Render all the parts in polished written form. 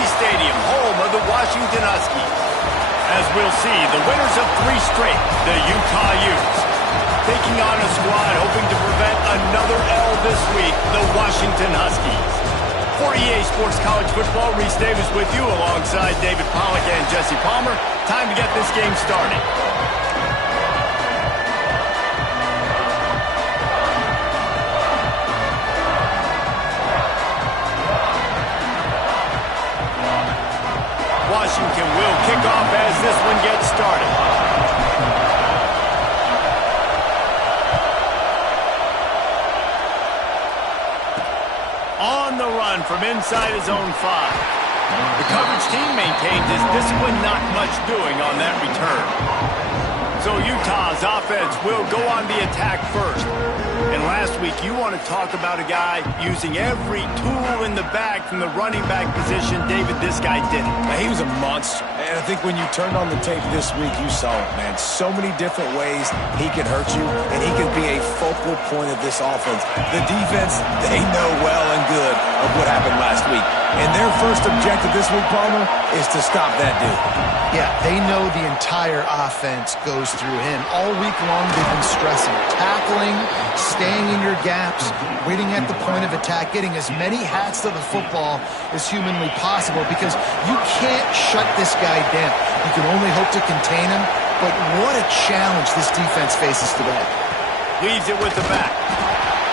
Yankee Stadium, home of the Washington Huskies. As we'll see, the winners of 3 straight, the Utah Utes, taking on a squad hoping to prevent another L this week, the Washington Huskies. For EA Sports College Football, Reese Davis with you alongside David Pollack and Jesse Palmer. Time to get this game started. Washington will kick off as this one gets started. On the run from inside his own 5. The coverage team maintains his discipline, not much doing on that return. So Utah's offense will go on the attack first. And last week, you want to talk about a guy using every tool in the bag from the running back position. David, this guy did it. He was a monster. And I think when you turned on the tape this week, you saw it, man. So many different ways he could hurt you, and he could be a focal point of this offense. The defense, they know well and good of what happened last week. And their first objective this week, Palmer, is to stop that dude. Yeah, they know the entire offense goes through him. All week long, they've been stressing tackling, staying in your gaps, waiting at the point of attack, getting as many hats to the football as humanly possible, because you can't shut this guy down. You can only hope to contain him, but what a challenge this defense faces today. Leaves it with the back,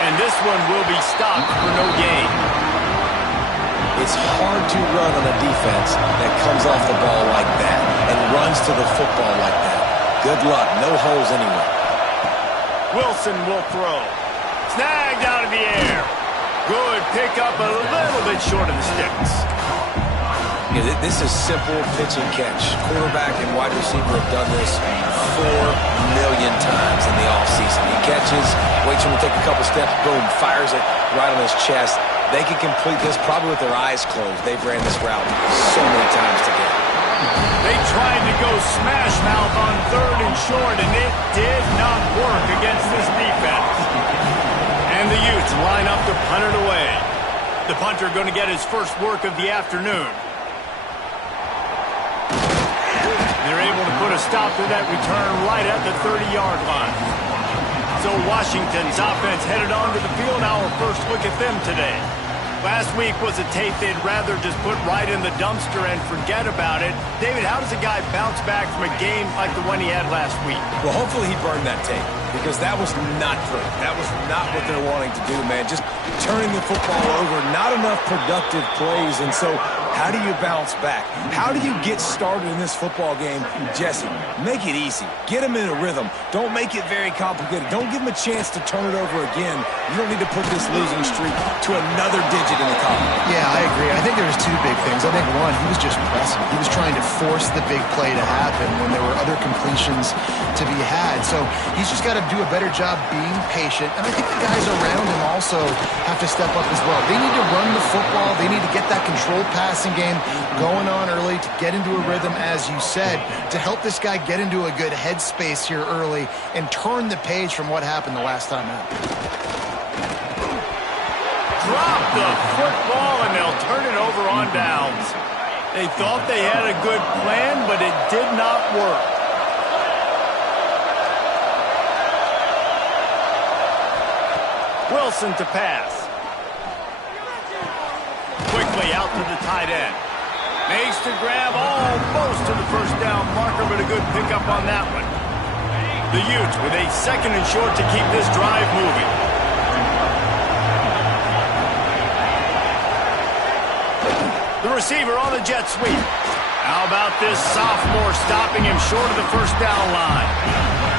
and this one will be stopped for no gain. It's hard to run on a defense that comes off the ball like that and runs to the football like that. Good luck. No holes anyway. Wilson will throw. Snagged out of the air. Good pickup, a little bit short of the sticks. Yeah, this is simple pitch and catch. Quarterback and wide receiver have done this 4 million times in the offseason. He catches, waits for him to take a couple steps, boom, fires it right on his chest. They can complete this probably with their eyes closed. They've ran this route so many times together. They tried to go smash mouth on 3rd and short, and it did not work against this defense. And the Utes line up to punt it away. The punter going to get his first work of the afternoon. They're able to put a stop to that return right at the 30-yard line. So Washington's offense headed onto the field. Our first look at them today. Last week was a tape they'd rather just put right in the dumpster and forget about it. David, how does a guy bounce back from a game like the one he had last week? Well, hopefully he burned that tape, because that was not good. That was not what they're wanting to do, man. Just turning the football over, not enough productive plays. And so how do you bounce back? How do you get started in this football game? Jesse, make it easy. Get him in a rhythm. Don't make it very complicated. Don't give him a chance to turn it over again. You don't need to put this losing streak to another digit in the column. Yeah, I agree. I think there was 2 big things. I think, one, he was just pressing. He was trying to force the big play to happen when there were other completions to be had. So he's just got to do a better job being patient. And I think the guys around him also have to step up as well. They need to run the football. They need to get that controlled passing game going on early to get into a rhythm, as you said, to help this guy get into a good headspace here early and turn the page from what happened the last time out. Drop the football, and they'll turn it over on downs. They thought they had a good plan, but it did not work. Wilson to pass. Quickly out to the tight end. Makes the grab almost to the first down marker, but a good pickup on that one. The Utes with a 2nd and short to keep this drive moving. The receiver on the jet sweep. How about this sophomore stopping him short of the first down line?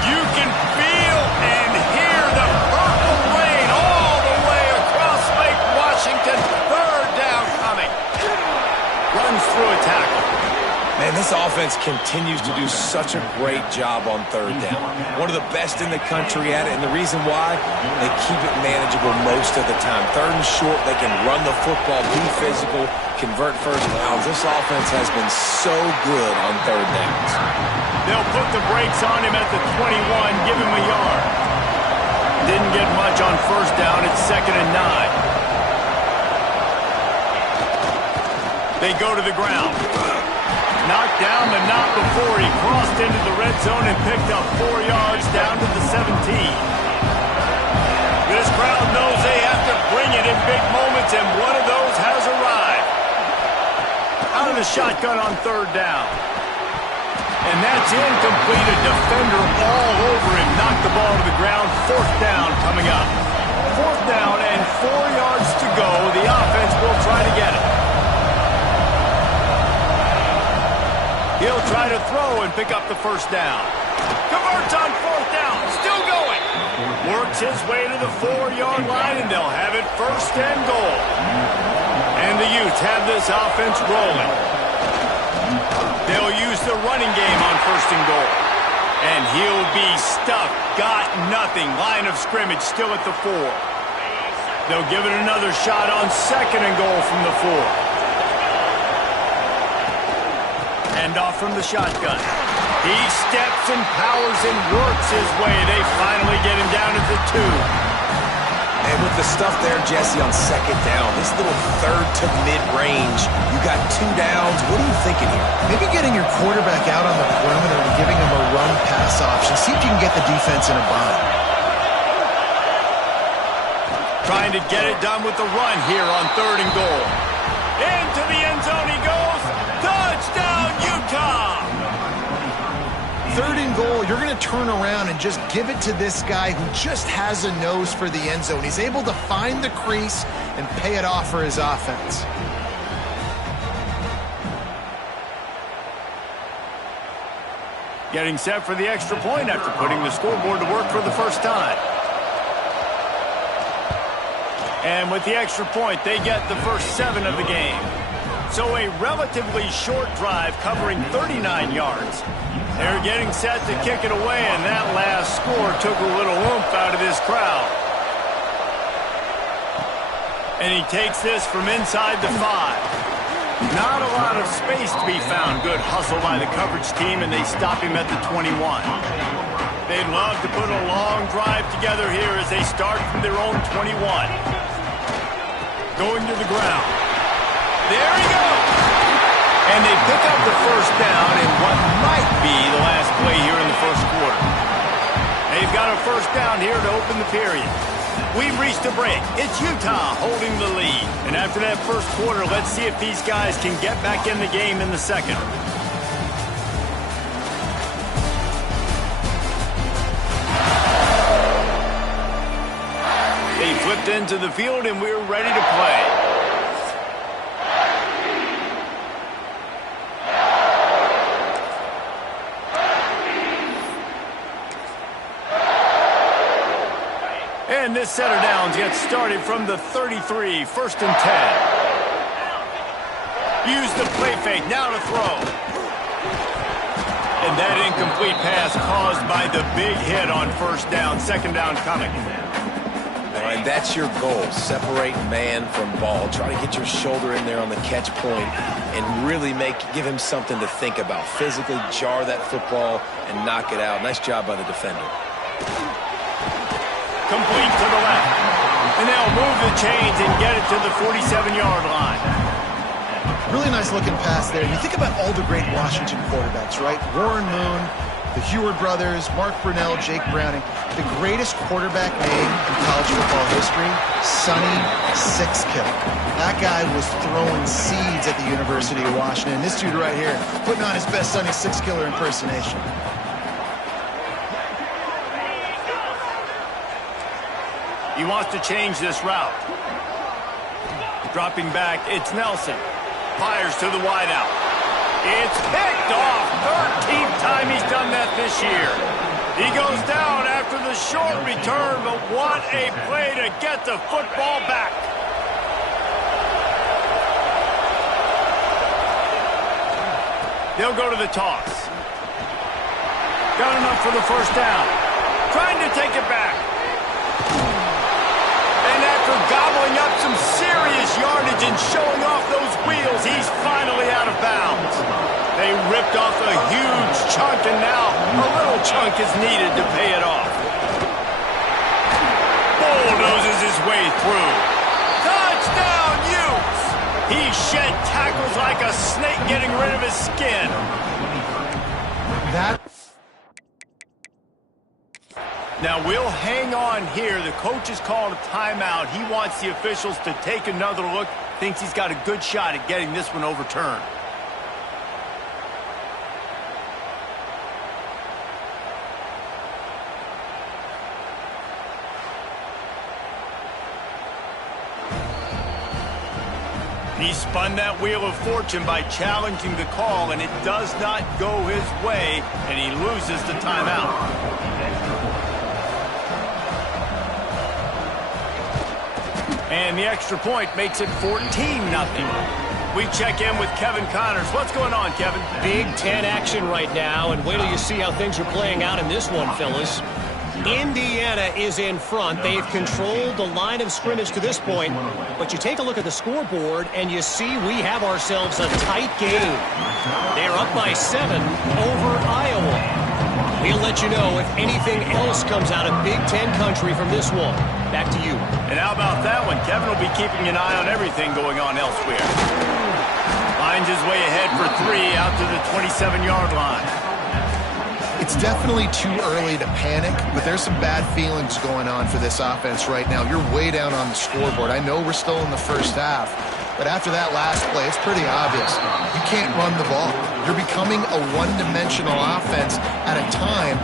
You can feel and hear the purple rain all the way across Lake Washington. 3rd down coming. Runs through a tackle. Man, this offense continues to do such a great job on 3rd down. One of the best in the country at it, and the reason why, they keep it manageable most of the time. 3rd and short, they can run the football, be physical, convert first downs. This offense has been so good on 3rd downs. They'll put the brakes on him at the 21, give him a yard. Didn't get much on 1st down. It's 2nd and 9. They go to the ground. Knocked down, but not before he crossed into the red zone and picked up 4 yards down to the 17. This crowd knows they have to bring it in big moments, and one of those has arrived. Out of the shotgun on 3rd down. And that's incomplete. A defender all over him. Knocked the ball to the ground. 4th down coming up. 4th down and 4 yards to go. The offense will try to get it. He'll try to throw and pick up the 1st down. Converts on 4th down. Still going. Works his way to the 4-yard line, and they'll have it 1st and goal. And the Utes have this offense rolling. They'll use the running game on 1st and goal. And he'll be stuffed. Got nothing. Line of scrimmage still at the 4. They'll give it another shot on 2nd and goal from the 4. Off from the shotgun. He steps and powers and works his way. They finally get him down at the 2. And with the stuff there, Jesse, on 2nd down, this little 3rd to mid-range, you got 2 downs. What are you thinking here? Maybe getting your quarterback out on the perimeter and giving him a run-pass option. See if you can get the defense in a bind. Trying to get it done with the run here on 3rd and goal. Into the end zone he goes. Touchdown, Utah! 3rd and goal, you're going to turn around and just give it to this guy who just has a nose for the end zone. He's able to find the crease and pay it off for his offense. Getting set for the extra point after putting the scoreboard to work for the 1st time. And with the extra point, they get the first 7 of the game. So a relatively short drive covering 39 yards. They're getting set to kick it away, and that last score took a little oomph out of this crowd. And he takes this from inside the 5. Not a lot of space to be found. Good hustle by the coverage team, and they stop him at the 21. They'd love to put a long drive together here as they start from their own 21. Going to the ground. There he goes! And they pick up the 1st down in what might be the last play here in the 1st quarter. They've got a 1st down here to open the period. We've reached a break. It's Utah holding the lead. And after that 1st quarter, let's see if these guys can get back in the game in the 2nd. They flipped into the field, and we're ready to play. And this set of downs gets started from the 33, 1st and 10. Use the play fake, now to throw. And that incomplete pass caused by the big hit on 1st down, 2nd down coming. And that's your goal. Separate man from ball. Try to get your shoulder in there on the catch point and really give him something to think about. Physically jar that football and knock it out. Nice job by the defender. Complete to the left. And they'll move the chains and get it to the 47-yard line. Really nice looking pass there. You think about all the great Washington quarterbacks, right? Warren Moon, the Heward brothers, Mark Brunell, Jake Browning. The greatest quarterback name in college football history, Sonny Sixkiller. That guy was throwing seeds at the University of Washington. This dude right here, putting on his best Sonny Sixkiller impersonation. He wants to change this route. Dropping back, it's Nelson. Fires to the wideout. It's picked off. 13th time he's done that this year. He goes down after the short return, but what a play to get the football back. They'll go to the toss. Got enough for the 1st down. Trying to take it back. And after gobbling up some serious yardage and showing off those wheels, he's finally out of bounds. They ripped off a huge chunk, and now a little chunk is needed to pay it off. Bulldozes his way through. Touchdown, Utes! He shed tackles like a snake getting rid of his skin. Now we'll hang on here. The coach has called a timeout. He wants the officials to take another look. Thinks he's got a good shot at getting this one overturned. He spun that wheel of fortune by challenging the call, and it does not go his way, and he loses the timeout. And the extra point makes it 14-0. We check in with Kevin Connors. What's going on, Kevin? Big Ten action right now, and wait till you see how things are playing out in this one, fellas. Indiana is in front. They've controlled the line of scrimmage to this point, but you take a look at the scoreboard and you see we have ourselves a tight game. They're up by 7 over Iowa. We'll let you know if anything else comes out of Big Ten country from this one. Back to you. And how about that one? Kevin will be keeping an eye on everything going on elsewhere. Finds his way ahead for 3 out to the 27-yard line. It's definitely too early to panic, but there's some bad feelings going on for this offense right now. You're way down on the scoreboard. I know we're still in the first half, but after that last play, it's pretty obvious. You can't run the ball. You're becoming a one-dimensional offense at a time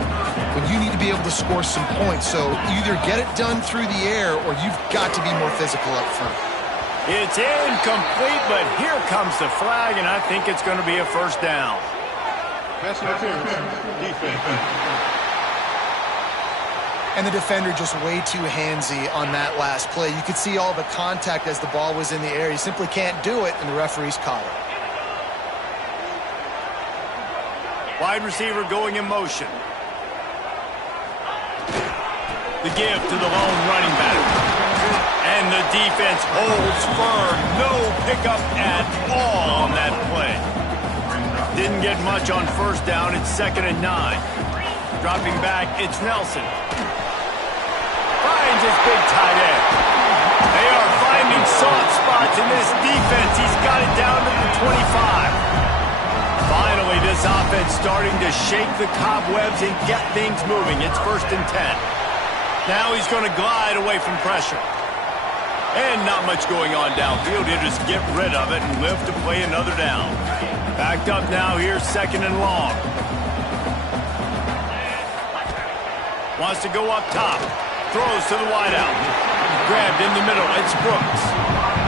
when you need to be able to score some points. So either get it done through the air or you've got to be more physical up front. It's incomplete, but here comes the flag, and I think it's going to be a first down. Pass interference. Defense. And the defender just way too handsy on that last play. You could see all the contact as the ball was in the air. He simply can't do it, and the referee's caught it. Wide receiver going in motion. The give to the lone running back. And the defense holds firm. No pickup at all on that play. Didn't get much on first down. It's 2nd and 9. Dropping back, it's Nelson. Finds his big tight end. They are finding soft spots in this defense. He's got it down to the 25. Finally, this offense starting to shake the cobwebs and get things moving. It's 1st and 10. Now he's going to glide away from pressure. And not much going on downfield. He'll just get rid of it and live to play another down. Backed up now here, 2nd and long. Wants to go up top. Throws to the wideout. Grabbed in the middle. It's Brooks.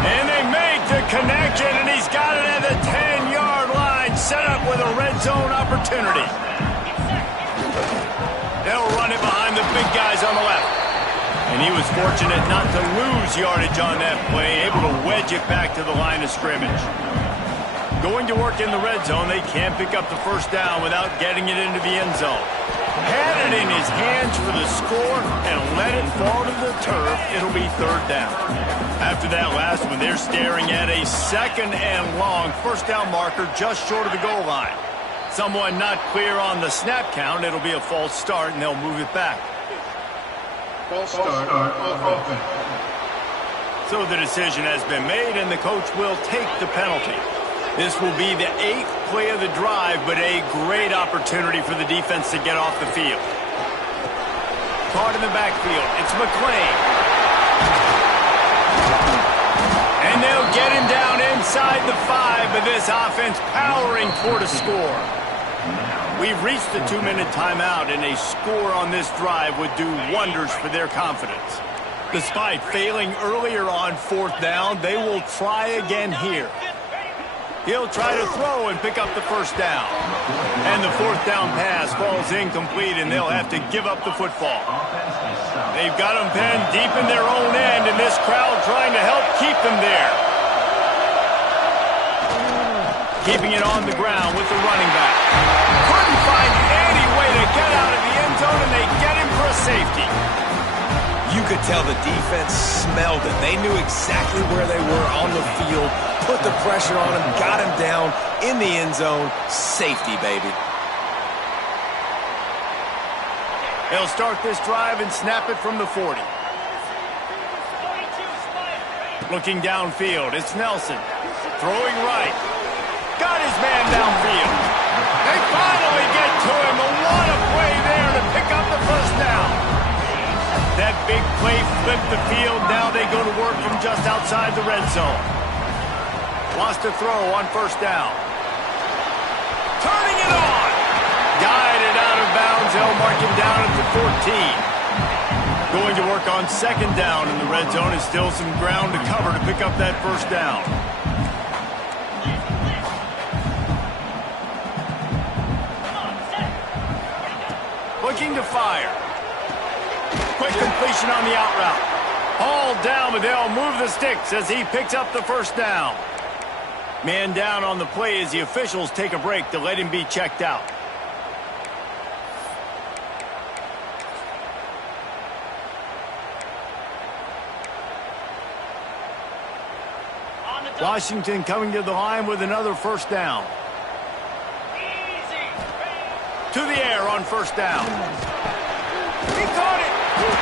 And they make the connection, and he's got it at the 10-yard line. Set up with a red zone opportunity. They'll run it behind the big guys on the left. And he was fortunate not to lose yardage on that play, able to wedge it back to the line of scrimmage. Going to work in the red zone, they can't pick up the first down without getting it into the end zone. Had it in his hands for the score and let it fall to the turf, it'll be 3rd down. After that last one, they're staring at a 2nd and long first down marker just short of the goal line. Someone not clear on the snap count, it'll be a false start, and they'll move it back. False start on offense. So the decision has been made, and the coach will take the penalty. This will be the 8th play of the drive, but a great opportunity for the defense to get off the field. Caught in the backfield. It's McClain. And they'll get him down inside the 5, but this offense powering toward a score. We've reached the 2-minute timeout, and a score on this drive would do wonders for their confidence. Despite failing earlier on 4th down, they will try again here. He'll try to throw and pick up the first down. And the 4th down pass falls incomplete, and they'll have to give up the football. They've got them penned deep in their own end, and this crowd trying to help keep them there. Keeping it on the ground with the running back. Couldn't find any way to get out of the end zone, and they get him for a safety. You could tell the defense smelled it. They knew exactly where they were on the field, put the pressure on him, got him down in the end zone. Safety, baby. They'll start this drive and snap it from the 40. Looking downfield, it's Nelson. Throwing right. Got his man downfield. They finally get to him. A lot of play there to pick up the first down. That big play flipped the field. Now they go to work from just outside the red zone. Lost a throw on first down. Turning it on. Guided out of bounds. They'll mark him down at the 14. Going to work on second down in the red zone. Is still some ground to cover to pick up that first down. Looking to fire. Quick completion on the out route. All down, but they'll move the sticks as he picks up the first down. Man down on the play as the officials take a break to let him be checked out. Washington coming to the line with another first down. To the air on first down. He caught it.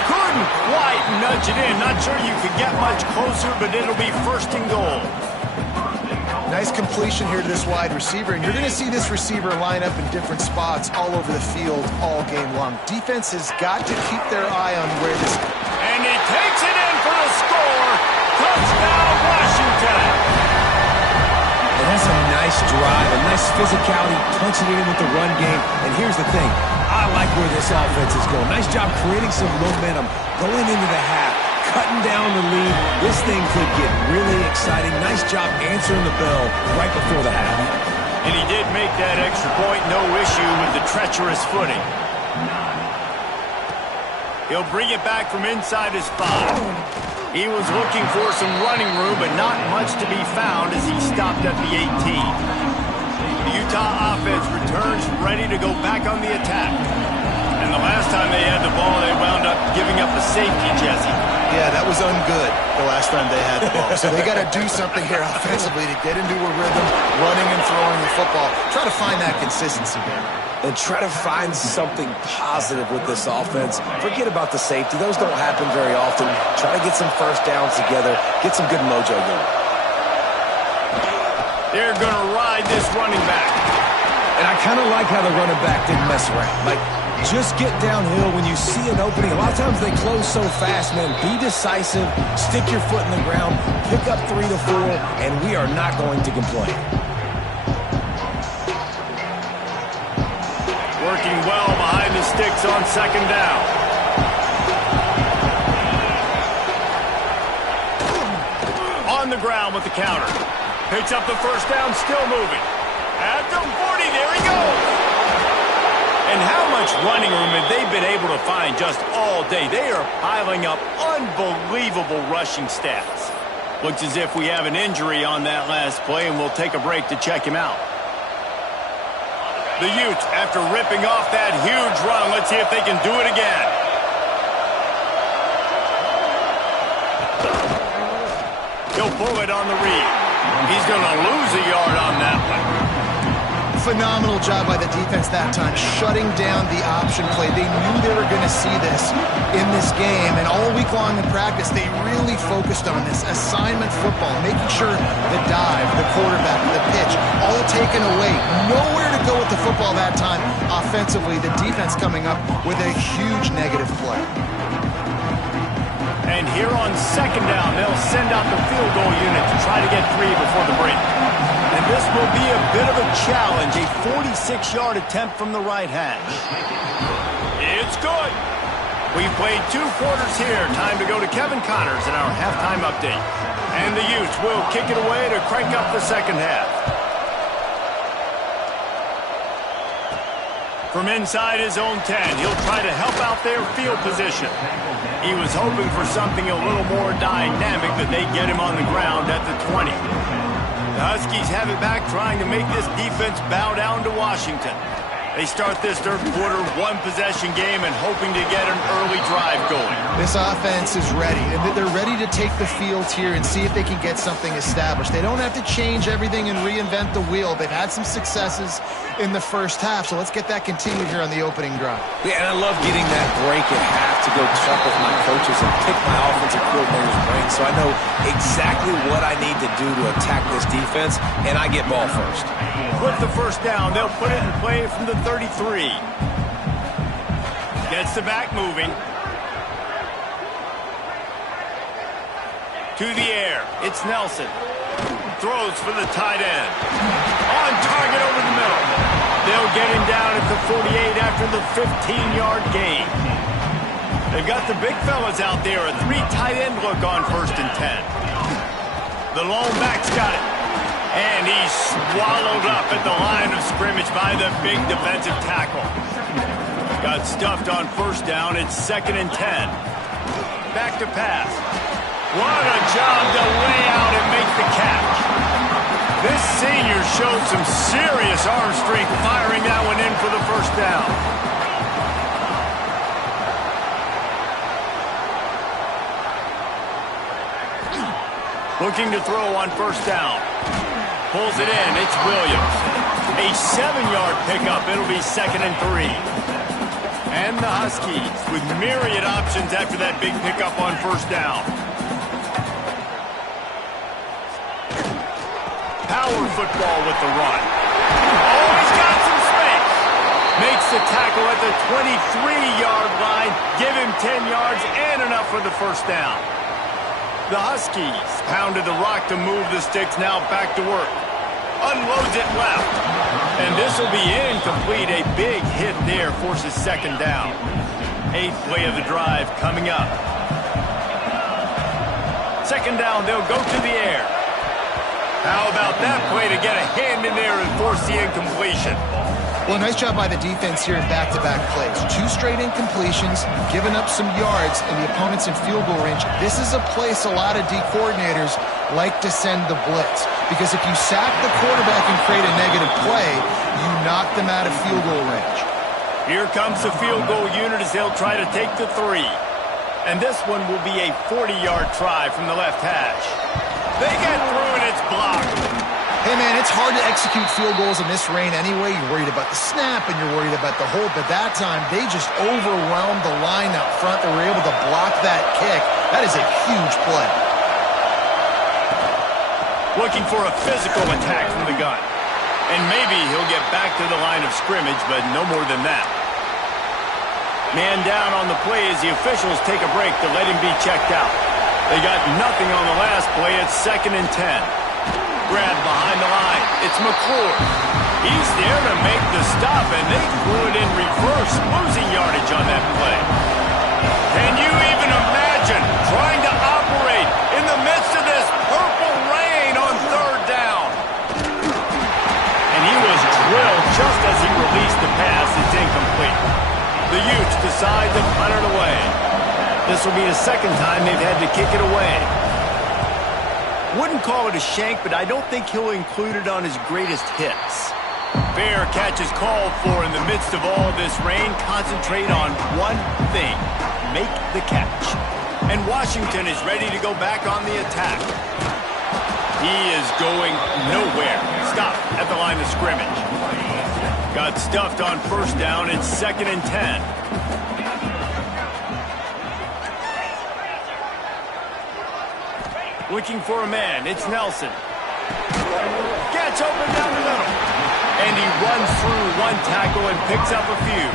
Couldn't quite nudge it in. Not sure you could get much closer, but it'll be first and goal. Nice completion here to this wide receiver, and you're going to see this receiver line up in different spots all over the field all game long. Defense has got to keep their eye on where this... And he takes it in for the score. Touchdown, Washington. And that's a nice drive, a nice physicality, punching it in with the run game. And here's the thing. I like where this offense is going. Nice job creating some momentum going into the half. Cutting down the lead. This thing could get really exciting. Nice job answering the bell right before the half. And he did make that extra point. No issue with the treacherous footing. He'll bring it back from inside his 5. He was looking for some running room, but not much to be found as he stopped at the 18. The Utah offense returns ready to go back on the attack. And the last time they had the ball, they wound up giving up a safety, Jesse. Yeah, that was ungood the last time they had the ball. So they got to do something here offensively to get into a rhythm, running and throwing the football. Try to find that consistency there. And try to find something positive with this offense. Forget about the safety. Those don't happen very often. Try to get some first downs together. Get some good mojo going. They're going to ride this running back. And I kind of like how the running back didn't mess around. Like, just get downhill when you see an opening. A lot of times they close so fast, man. Be decisive. Stick your foot in the ground. Pick up 3 to 4, and we are not going to complain. Working well behind the sticks on second down. On the ground with the counter. Picks up the first down, still moving. At the 40, there he goes. And how much running room have they been able to find just all day? They are piling up unbelievable rushing stats. Looks as if we have an injury on that last play, and we'll take a break to check him out. The Utes, after ripping off that huge run, let's see if they can do it again. He'll pull it on the read. He's going to lose a yard on that one. Phenomenal job by the defense that time, shutting down the option play. They knew they were going to see this in this game, and all week long in practice, they really focused on this assignment football, making sure the dive, the quarterback, the pitch, all taken away. Nowhere to go with the football that time offensively. The defense coming up with a huge negative play. And here on second down, they'll send out the field goal unit to try to get 3 before the break. And this will be a bit of a challenge, a 46-yard attempt from the right hash. It's good. We've played 2 quarters here. Time to go to Kevin Connors in our halftime update. And the Utes will kick it away to crank up the second half. From inside his own 10, he'll try to help out their field position. He was hoping for something a little more dynamic, but they get him on the ground at the 20. The Huskies have it back, trying to make this defense bow down to Washington. They start this third quarter one-possession game and hoping to get an early drive going. This offense is ready, and they're ready to take the field here and see if they can get something established. They don't have to change everything and reinvent the wheel. They've had some successes in the first half, so let's get that continued here on the opening drive. Yeah, and I love getting that break at half to go talk with my coaches and pick my offensive coordinator's brain. right? So I know exactly what I need to do to attack this defense, and I get ball first. With the first down, they'll put it in play from the 33. Gets the back moving. To the air, it's Nelson. Throws for the tight end. On target over the middle. They'll get him down at the 48 after the 15-yard gain. They've got the big fellas out there. A 3 tight end look on 1st and 10. The lone back's got it. And he's swallowed up at the line of scrimmage by the big defensive tackle. Got stuffed on 1st down. It's 2nd and 10. Back to pass. What a job to lay out and make the catch. This senior showed some serious arm strength firing that one in for the 1st down. Looking to throw on 1st down. Pulls it in. It's Williams. A 7-yard pickup. It'll be 2nd and 3. And the Huskies with myriad options after that big pickup on 1st down. Power football with the run. Oh, he's got some space. Makes the tackle at the 23-yard line. Give him 10 yards and enough for the 1st down. The Huskies pounded the rock to move the sticks. Now back to work. Unloads it left. And this will be incomplete. A big hit there forces 2nd down. 8th play of the drive coming up. 2nd down, they'll go to the air. How about that play to get a hand in there and force the incompletion? Well, nice job by the defense here in back-to-back plays. 2 straight incompletions, giving up some yards, and the opponent's in field goal range. This is a place a lot of D coordinators like to send the blitz, because if you sack the quarterback and create a negative play, you knock them out of field goal range. Here comes the field goal unit as they'll try to take the 3. And this one will be a 40-yard try from the left hash. They get through and it's blocked. Hey, man, it's hard to execute field goals in this rain anyway. You're worried about the snap and you're worried about the hold. But that time, they just overwhelmed the line out front. They were able to block that kick. That is a huge play. Looking for a physical attack from the gun. And maybe he'll get back to the line of scrimmage, but no more than that. Man down on the play as the officials take a break to let him be checked out. They got nothing on the last play. It's 2nd and 10. Grab behind the line. It's McClure. He's there to make the stop, and they threw it in reverse, losing yardage on that play. Can you even imagine trying to operate in the midst of this purple rain on 3rd down? And he was drilled just as he released the pass. It's incomplete. The Utes decide to punt it away. This will be the 2nd time they've had to kick it away. Wouldn't call it a shank, but I don't think he'll include it on his greatest hits. Fair catch is called for in the midst of all this rain. Concentrate on one thing. Make the catch. And Washington is ready to go back on the attack. He is going nowhere. Stop at the line of scrimmage. Got stuffed on 1st down. It's 2nd and 10. Looking for a man. It's Nelson. Gets open down the middle. And he runs through one tackle and picks up a few.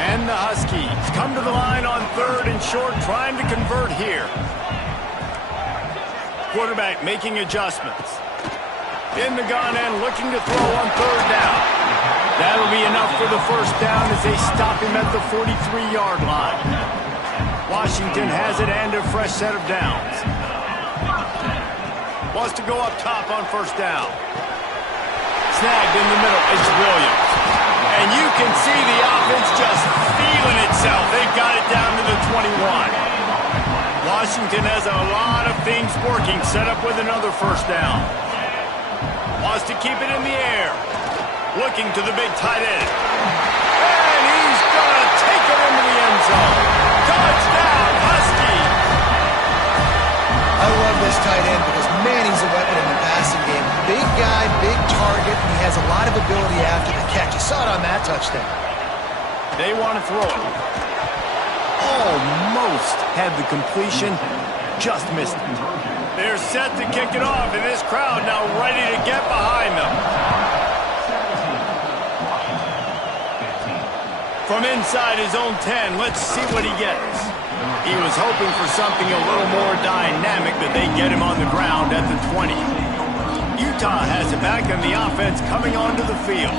And the Huskies come to the line on 3rd and short, trying to convert here. Quarterback making adjustments. In the gun and looking to throw on 3rd down. That'll be enough for the 1st down as they stop him at the 43-yard line. Washington has it and a fresh set of downs. Wants to go up top on 1st down. Snagged in the middle. It's Williams. And you can see the offense just feeling itself. They've got it down to the 21. Washington has a lot of things working. Set up with another 1st down. Wants to keep it in the air. Looking to the big tight end. And he's going to take it into the end zone. Touchdown, Huskies! I love this tight end because, man, he's a weapon in the passing game. Big guy, big target, and he has a lot of ability after the catch. You saw it on that touchdown. They want to throw it. Almost had the completion, just missed it. They're set to kick it off, and this crowd now ready to get behind them. From inside his own 10, let's see what he gets. He was hoping for something a little more dynamic, but they get him on the ground at the 20. Utah has it back, and the offense coming onto the field.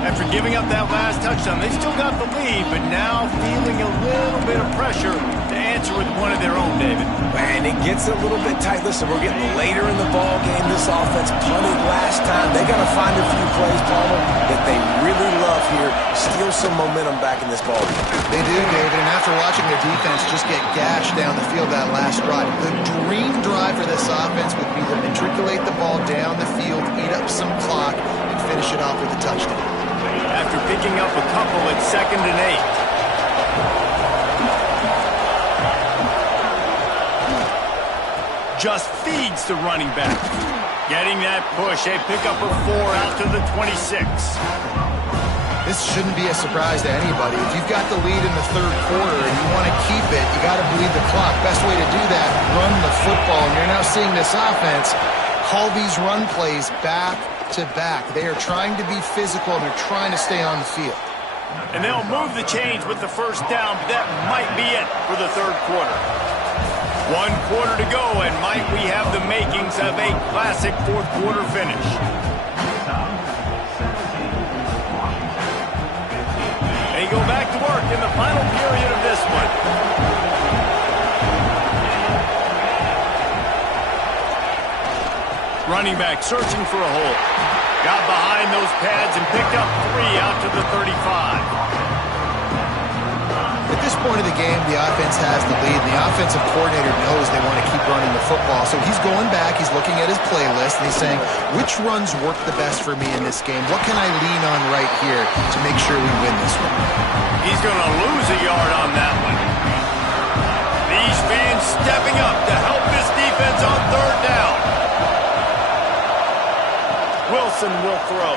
After giving up that last touchdown, they still got the lead, but now feeling a little bit of pressure to answer with one of their own, David. And it gets a little bit tight. Listen, we're getting later in the ball game. This offense punted last time. They got to find a few plays, Palmer, that they really love here. Steal some momentum back in this ball game. They do, David, and after watching their defense just get gashed down the field that last drive, the dream drive for this offense would be to matriculate the ball down the field, eat up some clock, and finish it off with a touchdown. After picking up a couple at 2nd and 8. Just feeds the running back. Getting that push, a pickup of 4 out to the 26. This shouldn't be a surprise to anybody. If you've got the lead in the third quarter and you want to keep it, you got to bleed the clock. Best way to do that, run the football. And you're now seeing this offense call these run plays back to back. They are trying to be physical, and they're trying to stay on the field. And they'll move the chains with the first down, but that might be it for the third quarter. 1 quarter to go, and might we have the makings of a classic fourth quarter finish. They go back to work in the final period of this one. Running back searching for a hole. Got behind those pads and picked up 3 out to the 35. At this point of the game, the offense has the lead. The offensive coordinator knows they want to keep running the football. So he's going back, he's looking at his playlist, and he's saying, which runs work the best for me in this game? What can I lean on right here to make sure we win this one? He's going to lose a yard on that one. These fans stepping up to help this defense on third down. Wilson will throw.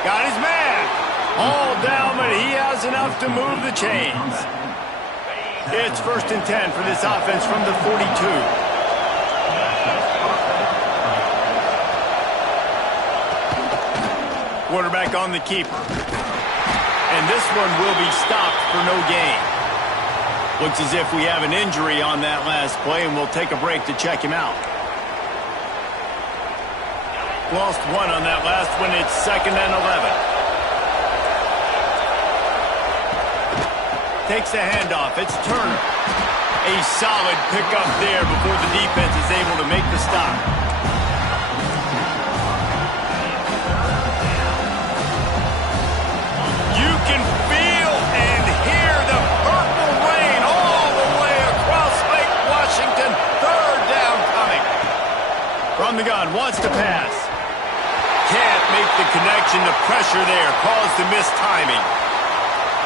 Got his man. All down, but he has enough to move the chains. It's 1st and 10 for this offense from the 42. Quarterback on the keeper. And this one will be stopped for no gain. Looks as if we have an injury on that last play, and we'll take a break to check him out. Lost 1 on that last one. It's 2nd and 11. Takes the handoff. It's Turner. A solid pickup there before the defense is able to make the stop. You can feel and hear the purple rain all the way across Lake Washington. Third down coming. From the gun, wants to pass. Can't make the connection. The pressure there caused the missed timing.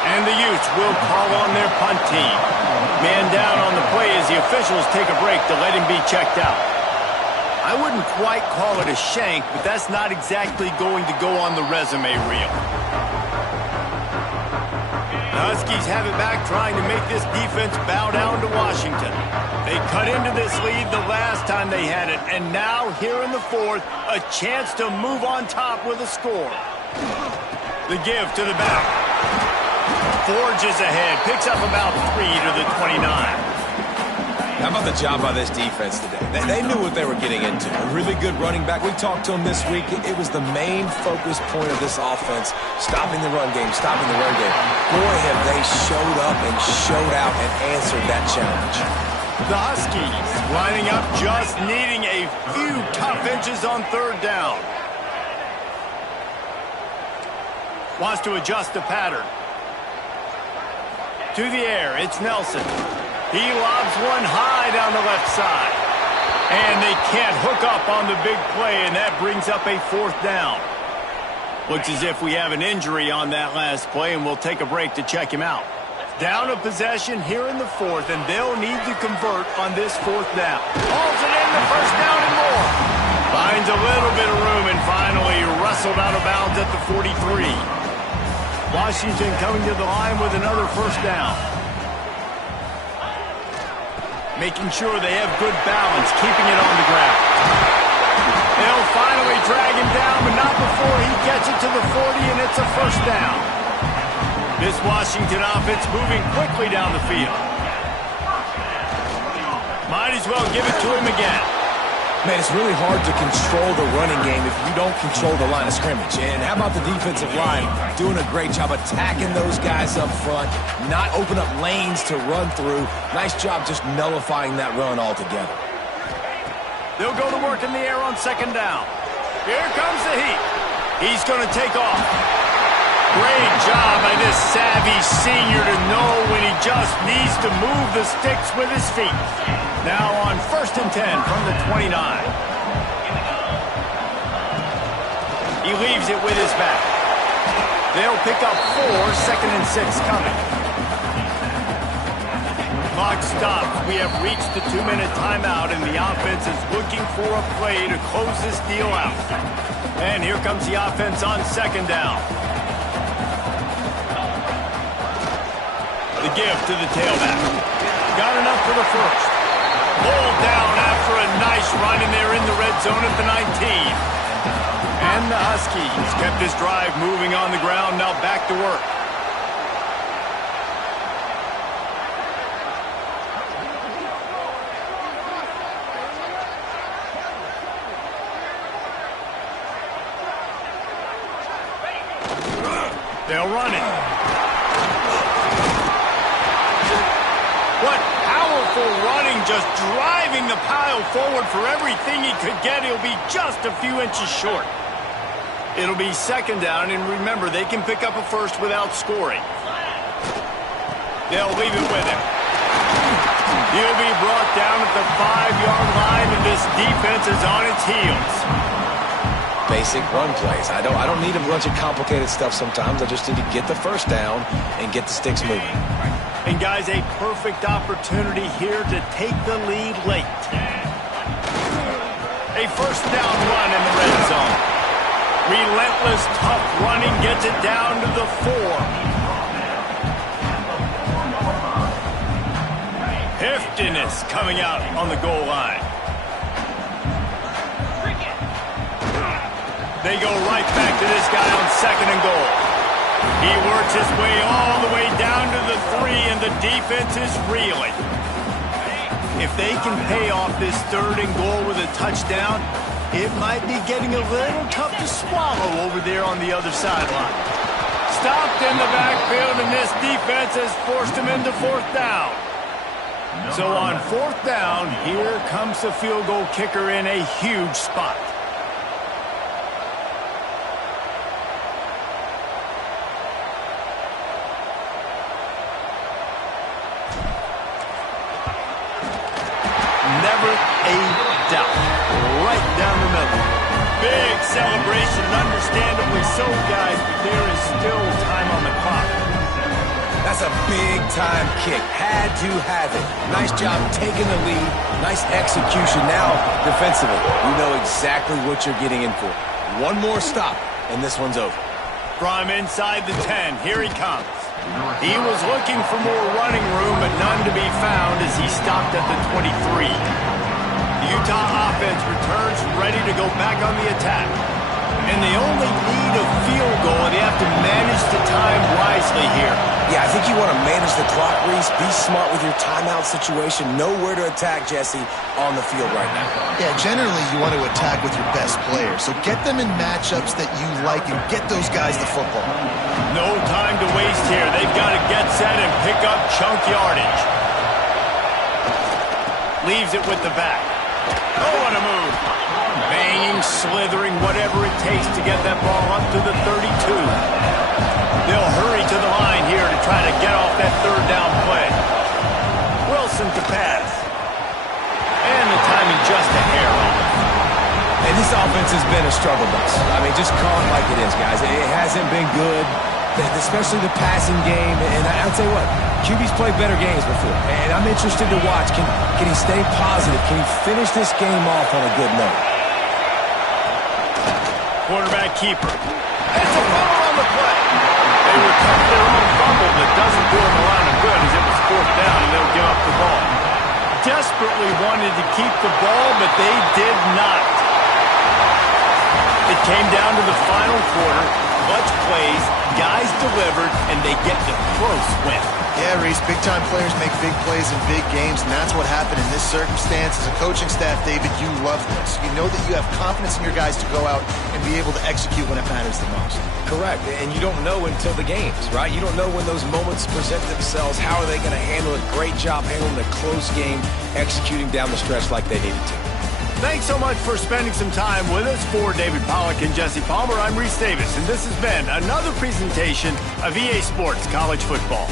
And the Utes will call on their punt team. Man down on the play as the officials take a break to let him be checked out. I wouldn't quite call it a shank, but that's not exactly going to go on the resume reel. The Huskies have it back, trying to make this defense bow down to Washington. They cut into this lead the last time they had it, and now here in the fourth, a chance to move on top with a score. The give to the back. Forges ahead, picks up about 3 to the 29. How about the job by this defense today? They knew what they were getting into. A really good running back. We talked to him this week. It was the main focus point of this offense, stopping the run game, stopping the run game. Boy, have they showed up and showed out and answered that challenge. The Huskies lining up, just needing a few tough inches on third down. Wants to adjust the pattern. To the air, it's Nelson. He lobs one high down the left side. And they can't hook up on the big play, and that brings up a 4th down. Looks as if we have an injury on that last play, and we'll take a break to check him out. Down a possession here in the 4th, and they'll need to convert on this 4th down. Hauls it in, the 1st down and more. Finds a little bit of room, and finally wrestled out of bounds at the 43. Washington coming to the line with another 1st down. making sure they have good balance, keeping it on the ground. They'll finally drag him down, but not before he gets it to the 40, and it's a first down. This Washington offense moving quickly down the field. Might as well give it to him again. Man, it's really hard to control the running game if you don't control the line of scrimmage. And how about the defensive line doing a great job attacking those guys up front, not open up lanes to run through. Nice job just nullifying that run altogether. They'll go to work in the air on second down. Here comes the heat. He's going to take off. Great job by this savvy senior to know when he just needs to move the sticks with his feet. Now on 1st and 10 from the 29. He leaves it with his back. They'll pick up 4, 2nd and 6 coming. Clock stops. We have reached the 2-minute timeout, and the offense is looking for a play to close this deal out. And here comes the offense on 2nd down. The give to the tailback. Got enough for the first. Pulled down after a nice run, and they're in the red zone at the 19. And the Huskies kept this drive moving on the ground, now back to work. They'll run it. What powerful running, just driving the pile forward for everything he could get. He'll be just a few inches short. It'll be 2nd down, and remember, they can pick up a first without scoring. They'll leave it with him. He'll be brought down at the 5-yard line, and this defense is on its heels. Basic run plays. I don't need a bunch of complicated stuff sometimes. I just need to get the first down and get the sticks moving. And guys, a perfect opportunity here to take the lead late. A first down run in the red zone. Relentless, tough running gets it down to the 4. Heftiness coming out on the goal line. They go right back to this guy on 2nd and goal. He works his way all the way down to the 3, and the defense is reeling. If they can pay off this 3rd and goal with a touchdown, it might be getting a little tough to swallow over there on the other sideline. Stopped in the backfield, and this defense has forced him into 4th down. So on 4th down, here comes the field goal kicker in a huge spot. Never a doubt. Right down the middle. Big celebration, understandably so, guys, but there is still time on the clock. That's a big-time kick. Had to have it. Nice job taking the lead. Nice execution. Now, defensively, you know exactly what you're getting in for. One more stop, and this one's over. From inside the 10, here he comes. He was looking for more running room, but none to be found as he stopped at the 23. The Utah offense returns ready to go back on the attack. And they only need a field goal. They have to manage the time wisely here. Yeah, I think you want to manage the clock, Reese. Be smart with your timeout situation. Know where to attack, Jesse, on the field right now. Yeah, generally you want to attack with your best players. So get them in matchups that you like and get those guys the football. No time to waste here. They've got to get set and pick up chunk yardage. Leaves it with the back. Oh, what a move. Banging, slithering, whatever it takes to get that ball up to the 32. They'll hurry to the line here to try to get off that 3rd down play. Wilson to pass. And the timing just a hair off. And this offense has been a struggle bus. I mean, just call it like it is, guys. It hasn't been good, especially the passing game. And I'll tell you what, QB's played better games before. And I'm interested to watch. Can he stay positive? Can he finish this game off on a good note? Quarterback keeper. It's a fumble on the play. They recover their own fumble that doesn't do them a lot of good as it was 4th down and they'll give up the ball. desperately wanted to keep the ball, but they did not. It came down to the final quarter. Clutch plays, guys delivered, and they get the close win. Yeah, Reese, big-time players make big plays in big games, and that's what happened in this circumstance. As a coaching staff, David, you love this. You know that you have confidence in your guys to go out and be able to execute when it matters the most. Correct, and you don't know until the games, right? You don't know when those moments present themselves. How are they going to handle it? Great job handling a close game, executing down the stretch like they needed to. Thanks so much for spending some time with us. For David Pollack and Jesse Palmer, I'm Reese Davis, and this has been another presentation of EA Sports College Football.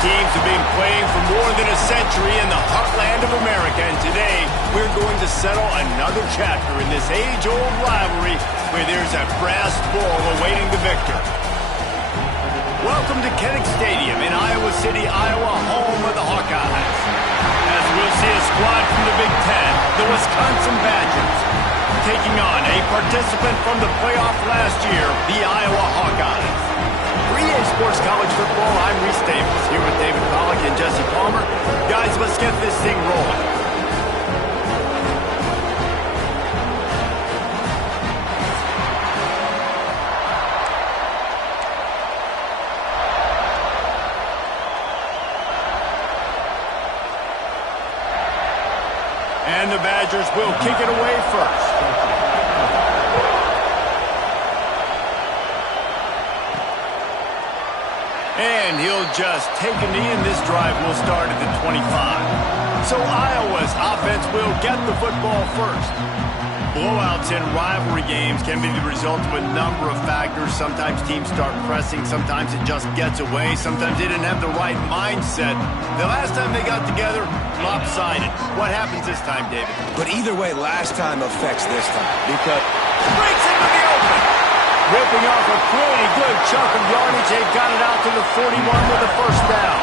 Teams have been playing for more than a century in the heartland of America, and today we're going to settle another chapter in this age-old rivalry where there's a brass ball awaiting the victor. Welcome to Kinnick Stadium in Iowa City, Iowa, home of the Hawkeyes. As we'll see a squad from the Big Ten, the Wisconsin Badgers, taking on a participant from the playoff last year, the Iowa Hawkeyes. For EA Sports College Football, I'm Reese Davis, here with David Pollack and Jesse Palmer. Guys, let's get this thing rolling. And the Badgers will kick it away first. And he'll just take a knee, and this drive will start at the 25. So Iowa's offense will get the football first. Blowouts in rivalry games can be the result of a number of factors. Sometimes teams start pressing. Sometimes it just gets away. Sometimes they didn't have the right mindset. The last time they got together, lopsided. What happens this time, David? But either way, last time affects this time because breaks into the open. Ripping off a pretty good chunk of yardage. They've got it out to the 41 with a first down.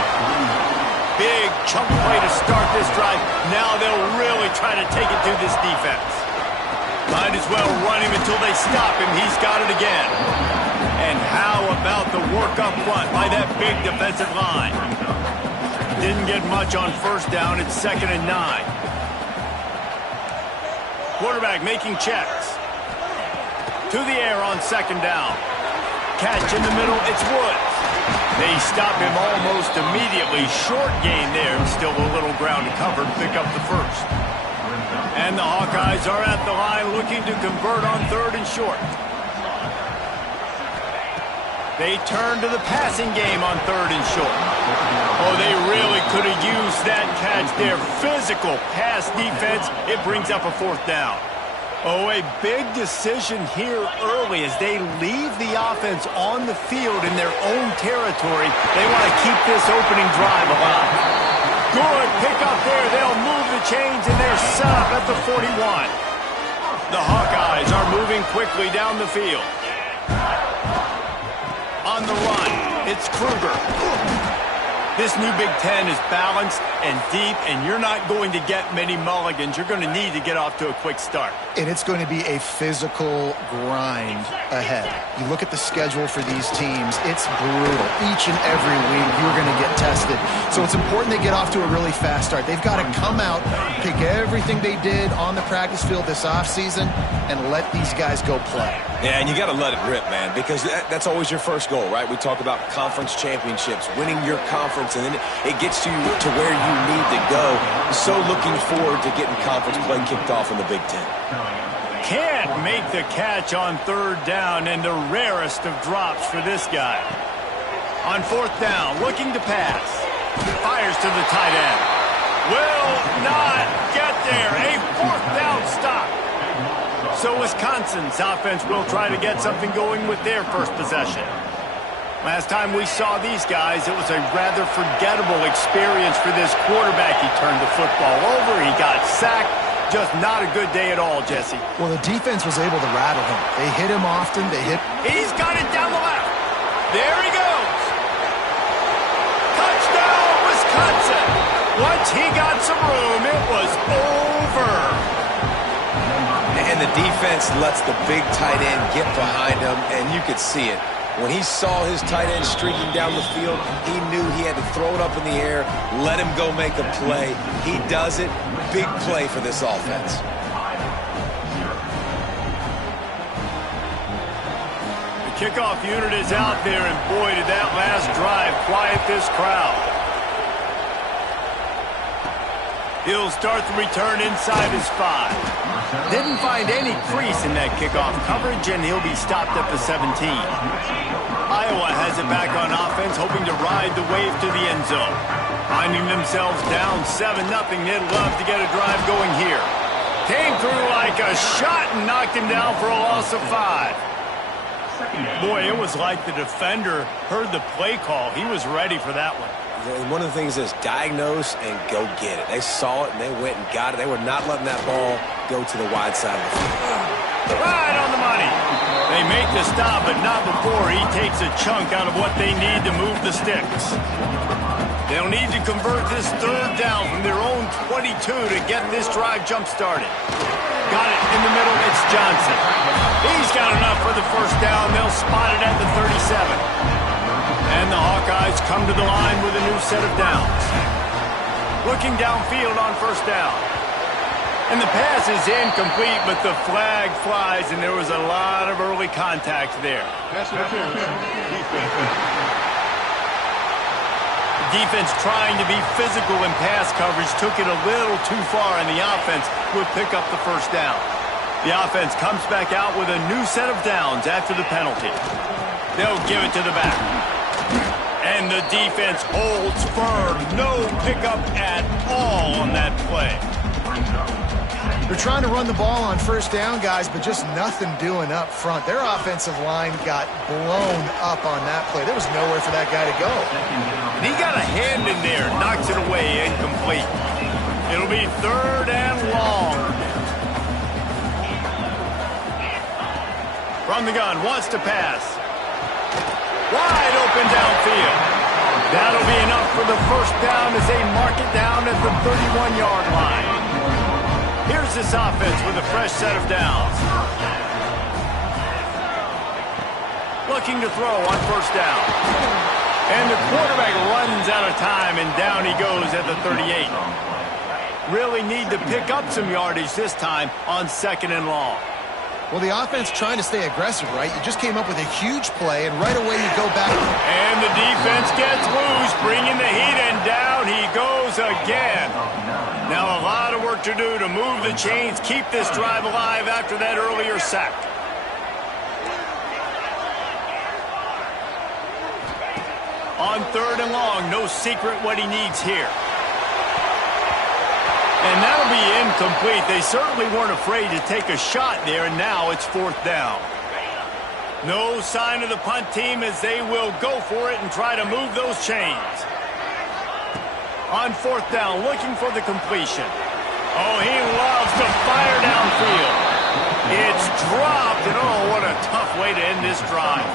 Big chunk play to start this drive. Now they'll really try to take it to this defense. Might as well run him until they stop him. He's got it again. And how about the work up front by that big defensive line? Didn't get much on first down. It's 2nd and 9. Quarterback making checks. To the air on 2nd down. Catch in the middle, it's Woods. They stop him almost immediately. Short gain there. Still a little ground to cover to pick up the first. And the Hawkeyes are at the line looking to convert on 3rd and short. They turn to the passing game on 3rd and short. Oh, they really could have used that catch there. Physical pass defense. It brings up a 4th down. Oh, a big decision here early as they leave the offense on the field in their own territory. They want to keep this opening drive alive. Good pickup there. They'll move the chains, and they're set up at the 41. The Hawkeyes are moving quickly down the field. On the run, it's Kruger. This new Big Ten is balanced and deep, and you're not going to get many mulligans. You're going to need to get off to a quick start. And it's going to be a physical grind ahead. You look at the schedule for these teams, it's brutal. Each and every week, you're going to get tested. So it's important they get off to a really fast start. They've got to come out, pick everything they did on the practice field this offseason, and let these guys go play. Yeah, and you got to let it rip, man, because that's always your first goal, right? We talk about conference championships, winning your conference, and then it gets you to where you need to go. So looking forward to getting conference play kicked off in the Big Ten. Can't make the catch on 3rd down, and the rarest of drops for this guy. On 4th down, looking to pass. Fires to the tight end. Will not get there. A 4th down stop. So Wisconsin's offense will try to get something going with their first possession. Last time we saw these guys, it was a rather forgettable experience for this quarterback. He turned the football over. He got sacked. Just not a good day at all, Jesse. Well, the defense was able to rattle him. They hit him often. He's got it down the left. There he goes. Touchdown, Wisconsin. Once he got some room, it was over. And the defense lets the big tight end get behind him, and you could see it. When he saw his tight end streaking down the field, he knew he had to throw it up in the air, let him go make a play. He does it. Big play for this offense. The kickoff unit is out there, and boy, did that last drive quiet this crowd. He'll start the return inside his 5. Didn't find any crease in that kickoff coverage, and he'll be stopped at the 17. Iowa has it back on offense, hoping to ride the wave to the end zone. Finding themselves down 7-0, they'd love to get a drive going here. Came through like a shot and knocked him down for a loss of 5. Boy, it was like the defender heard the play call. He was ready for that one. One of the things is diagnose and go get it. They saw it and they went and got it. They were not letting that ball go to the wide side of the field. Right on the money. They make the stop, but not before he takes a chunk out of what they need to move the sticks. They'll need to convert this 3rd down from their own 22 to get this drive jump-started. Got it in the middle. It's Johnson. He's got enough for the 1st down. They'll spot it at the 37. And the Hawkeyes come to the line with a new set of downs. Looking downfield on 1st down. And the pass is incomplete, but the flag flies, and there was a lot of early contact there. Pass interference. Defense. Defense trying to be physical in pass coverage took it a little too far, and the offense would pick up the 1st down. The offense comes back out with a new set of downs after the penalty. They'll give it to the back. And the defense holds firm. No pickup at all on that play. They're trying to run the ball on 1st down, guys, but just nothing doing up front. Their offensive line got blown up on that play. There was nowhere for that guy to go. And he got a hand in there, knocks it away, incomplete. It'll be 3rd and long. From the gun, wants to pass. Wide open downfield. That'll be enough for the 1st down as they mark it down at the 31-yard line. Here's this offense with a fresh set of downs. Looking to throw on 1st down. And the quarterback runs out of time, and down he goes at the 38. Really need to pick up some yardage this time on 2nd and long. Well, the offense trying to stay aggressive, right? You just came up with a huge play, and right away you go back. And the defense gets loose, bringing the heat, and down he goes again. Now a lot of work to do to move the chains, keep this drive alive after that earlier sack. On 3rd and long, no secret what he needs here. And that'll be incomplete. They certainly weren't afraid to take a shot there, and now it's 4th down. No sign of the punt team as they will go for it and try to move those chains. On 4th down, looking for the completion. Oh, he loves to fire downfield. It's dropped, and oh, what a tough way to end this drive.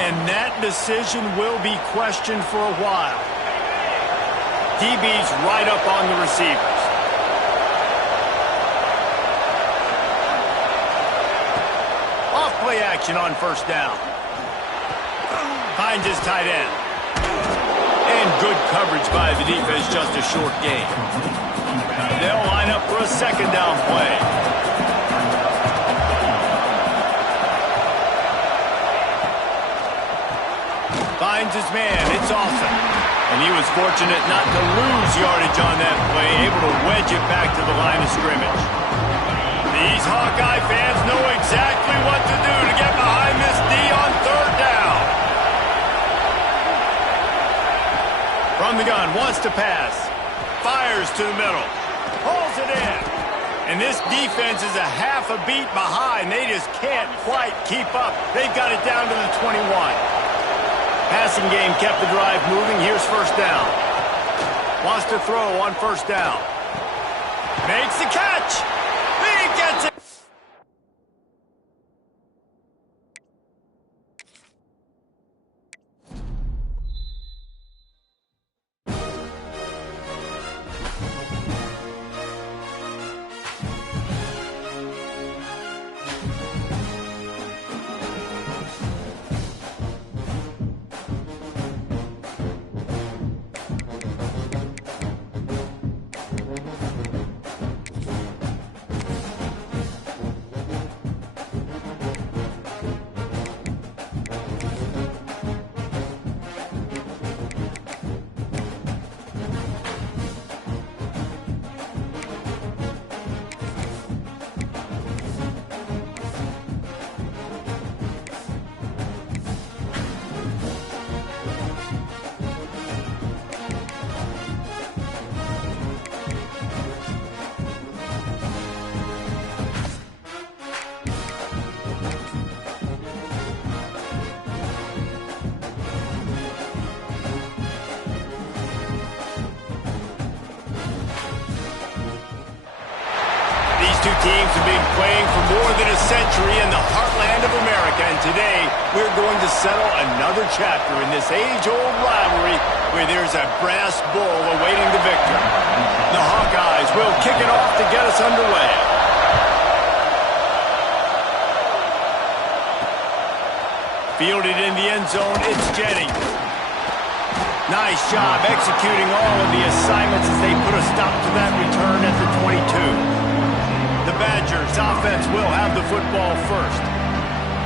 And that decision will be questioned for a while. DB's right up on the receivers. Play action on 1st down. Finds his tight end. And good coverage by the defense, just a short gain. They'll line up for a 2nd down play. Finds his man. It's Austin. And he was fortunate not to lose yardage on that play, able to wedge it back to the line of scrimmage. These Hawkeye fans know exactly what to do to get behind this D on 3rd down. From the gun, wants to pass. Fires to the middle. Pulls it in. And this defense is a half a beat behind. They just can't quite keep up. They've got it down to the 21. Passing game kept the drive moving. Here's 1st down. Wants to throw on 1st down. Makes the catch. He gets it. Playing for more than a century in the heartland of America, and today we're going to settle another chapter in this age-old rivalry where there's a brass bull awaiting the victor. The Hawkeyes will kick it off to get us underway. Fielded in the end zone, it's Jennings. Nice job executing all of the assignments as they put a stop to that return at the 22. The Badgers offense will have the football first.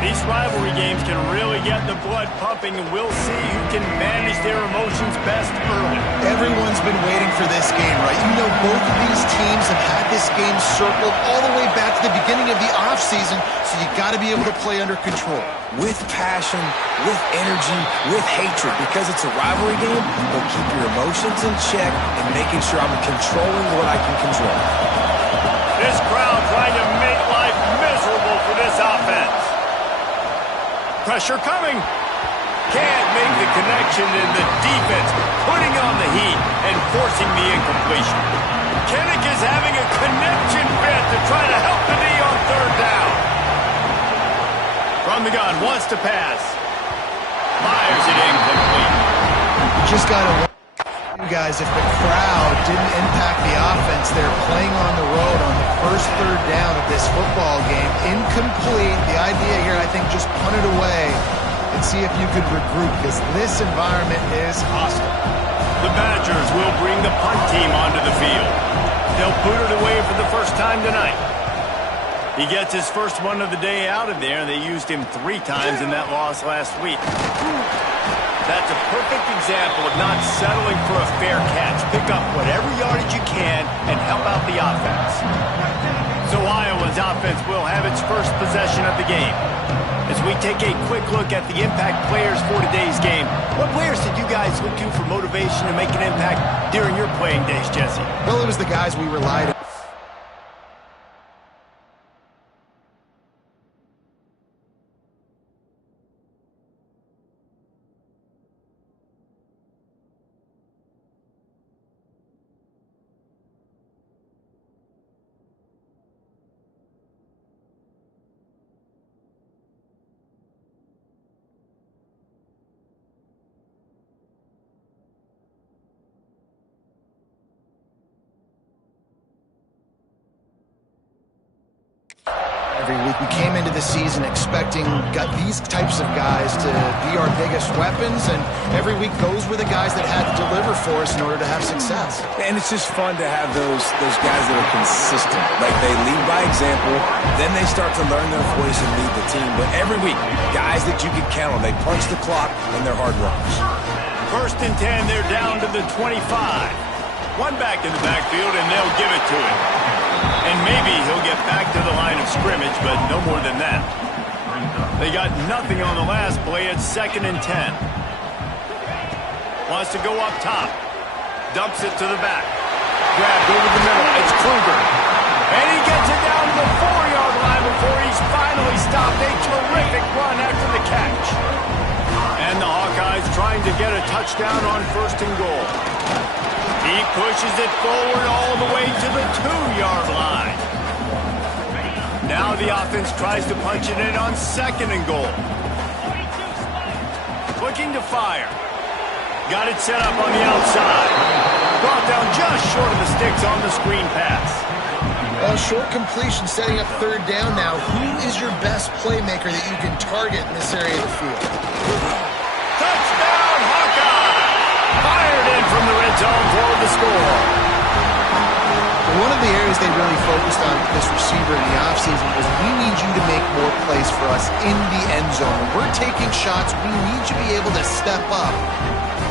These rivalry games can really get the blood pumping, and we'll see who can manage their emotions best early. Everyone's been waiting for this game, right? You know, both of these teams have had this game circled all the way back to the beginning of the offseason, so you got to be able to play under control. With passion, with energy, with hatred, because it's a rivalry game, they'll keep your emotions in check and making sure I'm controlling what I can control. This crowd trying to make life miserable for this offense. Pressure coming. Can't make the connection, in the defense putting on the heat and forcing the incompletion. Kinnick is having a connection fit to try to help the D on third down. From the gun, wants to pass. Fires it incomplete. Just got to you guys, if the crowd didn't impact the offense, they're playing on the road on the first third down of this football game. Incomplete. The idea here, I think, just punt it away and see if you could regroup, because this environment is hostile. The Badgers will bring the punt team onto the field. They'll boot it away for the first time tonight. He gets his first one of the day out of there, and they used him 3 times in that loss last week. That's a perfect example of not settling for a fair catch. Pick up whatever yardage you can and help out the offense. So Iowa's offense will have its first possession of the game. As we take a quick look at the impact players for today's game, what players did you guys look to for motivation to make an impact during your playing days, Jesse? Well, it was the guys we relied on. Every week we came into the season expecting these types of guys to be our biggest weapons, and every week those were the guys that had to deliver for us in order to have success. And it's just fun to have those guys that are consistent. Like, they lead by example, then they start to learn their voice and lead the team. But every week, guys that you can count on, they punch the clock and they're hard runners. First and 10, they're down to the 25. One back in the backfield, and they'll give it to him. And maybe he'll get back to the line of scrimmage, but no more than that. They got nothing on the last play. It's 2nd and 10. Wants to go up top. Dumps it to the back. Grabbed over the middle. It's Kruger. And he gets it down to the 4-yard line before he's finally stopped. A terrific run after the catch. And the Hawkeyes trying to get a touchdown on 1st and goal. He pushes it forward all the way to the 2-yard line. Now the offense tries to punch it in on 2nd and goal. Looking to fire. Got it set up on the outside. Brought down just short of the sticks on the screen pass. Well, short completion setting up 3rd down now. Who is your best playmaker that you can target in this area of the field? Touchdown, Hawkeye! Fired in from the red zone for the score. One of the areas they really focused on with this receiver in the offseason was, we need you to make more plays for us in the end zone. When we're taking shots, we need you to be able to step up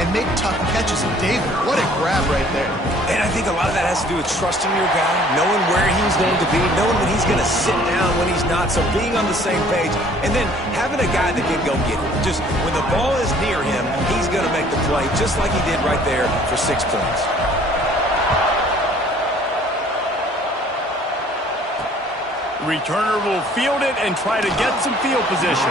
and make tough catches. And David, what a grab right there. And I think a lot of that has to do with trusting your guy, knowing where he's going to be, knowing when he's going to sit down, when he's not, so being on the same page, and then having a guy that can go get it. Just when the ball is near him, he's going to make the play, just like he did right there for 6 points. Returner will field it and try to get some field position.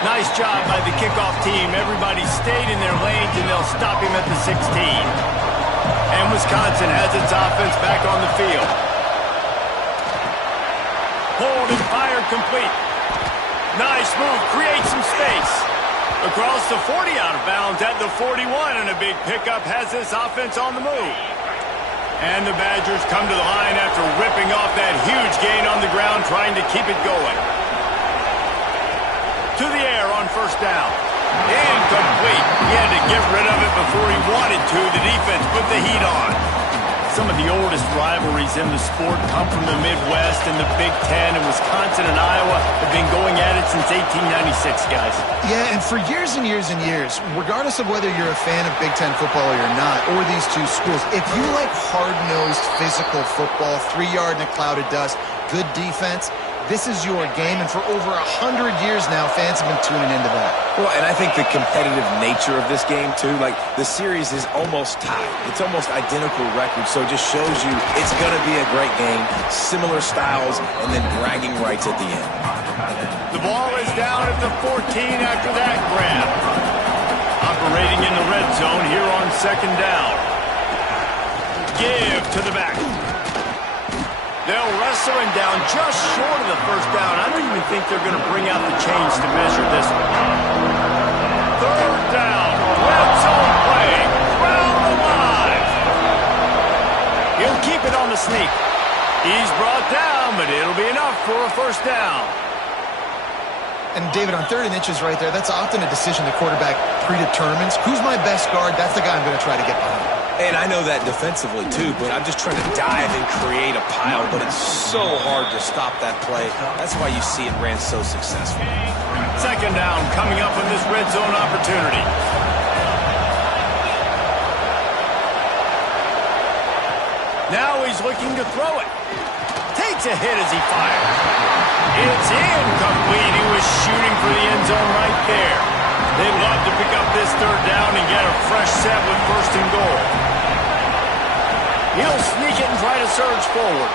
Nice job by the kickoff team. Everybody stayed in their lanes, and they'll stop him at the 16. And Wisconsin has its offense back on the field. pulled and fired complete. Nice move, creates some space. Across the 40, out of bounds at the 41, and a big pickup has this offense on the move. And the Badgers come to the line after ripping off that huge gain on the ground, trying to keep it going. To the air on first down. Incomplete. He had to get rid of it before he wanted to. The defense put the heat on. Some of the oldest rivalries in the sport come from the Midwest, and the Big Ten, and Wisconsin and Iowa have been going at it since 1896, guys. Yeah, and for years and years and years, regardless of whether you're a fan of Big Ten football or you're not, or these two schools, if you like hard-nosed physical football, 3-yard in a cloud of dust, good defense, this is your game, and for over 100 years now, fans have been tuning into that. Well, and I think the competitive nature of this game, too, like the series is almost tied. It's almost identical records, so it just shows you it's going to be a great game, similar styles, and then bragging rights at the end. The ball is down at the 14 after that grab. Operating in the red zone here on second down. Give to the back. They'll wrestle him down just short of the first down. I don't even think they're going to bring out the chains to measure this one. Third down. Red zone play. Crowd alive. He'll keep it on the sneak. He's brought down, but it'll be enough for a first down. And, David, on 3rd and inches right there, that's often a decision the quarterback predetermines. Who's my best guard? That's the guy I'm going to try to get behind. And I know that defensively, too, but I'm just trying to dive and create a pile, but it's so hard to stop that play. That's why you see it ran so successful. Second down coming up on this red zone opportunity. Now he's looking to throw it. Takes a hit as he fires. It's incomplete. He was shooting for the end zone right there. They'd love to pick up this third down and get a fresh set with first and goal. He'll sneak it and try to surge forward.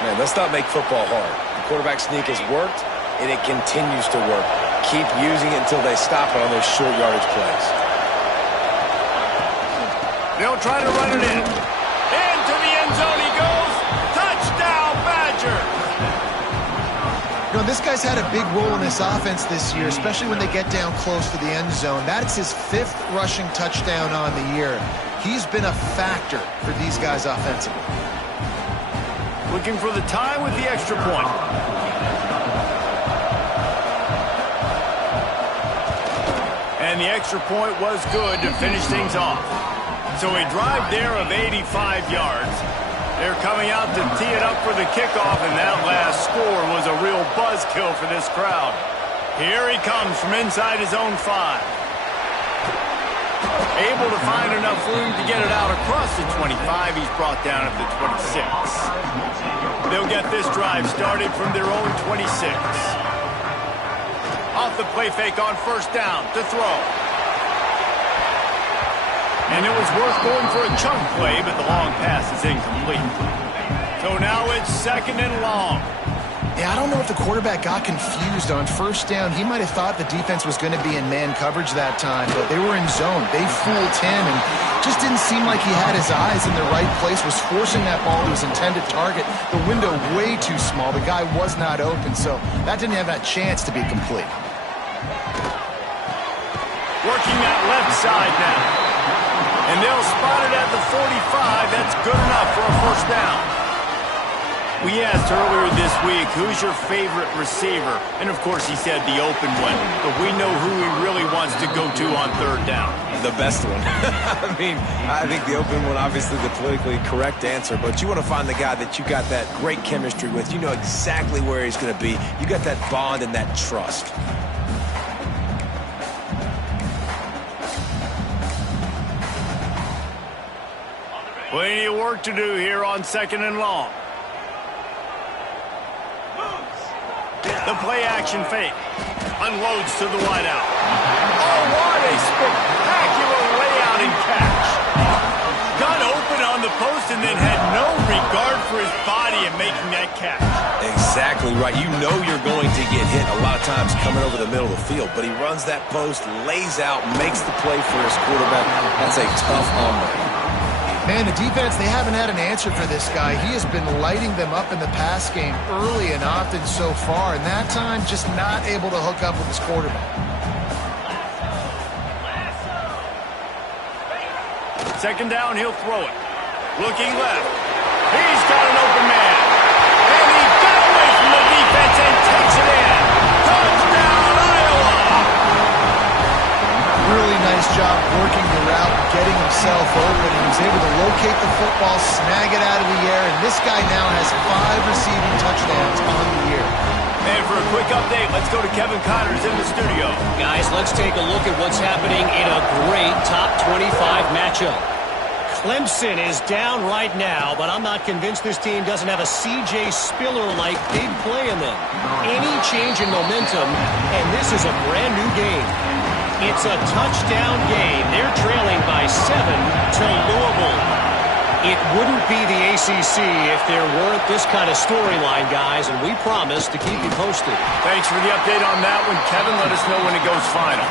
Man, let's not make football hard. The quarterback sneak has worked, and it continues to work. Keep using it until they stop it on those short yardage plays. They'll try to run it in. Into the end zone he goes. Touchdown, Badgers. You know, this guy's had a big role in this offense this year, especially when they get down close to the end zone. That's his 5th rushing touchdown on the year. He's been a factor for these guys offensively. Looking for the tie with the extra point. And the extra point was good to finish things off. So a drive there of 85 yards. They're coming out to tee it up for the kickoff, and that last score was a real buzzkill for this crowd. Here he comes from inside his own 5. Able to find enough room to get it out across the 25. He's brought down at the 26. They'll get this drive started from their own 26. Off the play fake on first down to throw. And it was worth going for a chunk play, but the long pass is incomplete. So now it's second and long. Yeah, I don't know if the quarterback got confused on first down. He might have thought the defense was going to be in man coverage that time, but they were in zone. They fooled him and just didn't seem like he had his eyes in the right place, was forcing that ball to his intended target. The window way too small. The guy was not open, so that didn't have that chance to be complete. Working that left side now. And they'll spot it at the 45. That's good enough for a first down. We asked earlier this week, who's your favorite receiver? And, of course, he said the open one. But we know who he really wants to go to on third down. The best one. I mean, I think the open one, obviously the politically correct answer, but you want to find the guy that you got that great chemistry with. You know exactly where he's going to be. You got that bond and that trust. Plenty of work to do here on second and long. The play action fake. Unloads to the wideout. Oh, what a spectacular layout and catch. Got open on the post and then had no regard for his body in making that catch. Exactly right. You know you're going to get hit a lot of times coming over the middle of the field, but he runs that post, lays out, makes the play for his quarterback. That's a tough hombre. Man, the defense, they haven't had an answer for this guy. He has been lighting them up in the pass game early and often so far, and that time just not able to hook up with his quarterback. Second down, he'll throw it. Looking left. He's got an open man. And he got away from the defense and takes it in. Touchdown, Iowa! Really nice job working the route, getting himself open. He was able to locate the football, snag it out of the air, and this guy now has 5 receiving touchdowns on the year. And for a quick update, let's go to Kevin Connors in the studio. Guys, let's take a look at what's happening in a great top 25 matchup. Clemson is down right now, but I'm not convinced this team doesn't have a C.J. Spiller-like big play in them. Any change in momentum, and this is a brand new game. It's a touchdown game. They're trailing by 7 to Louisville. It wouldn't be the ACC if there weren't this kind of storyline, guys, and we promise to keep you posted. Thanks for the update on that one, Kevin. Let us know when it goes final.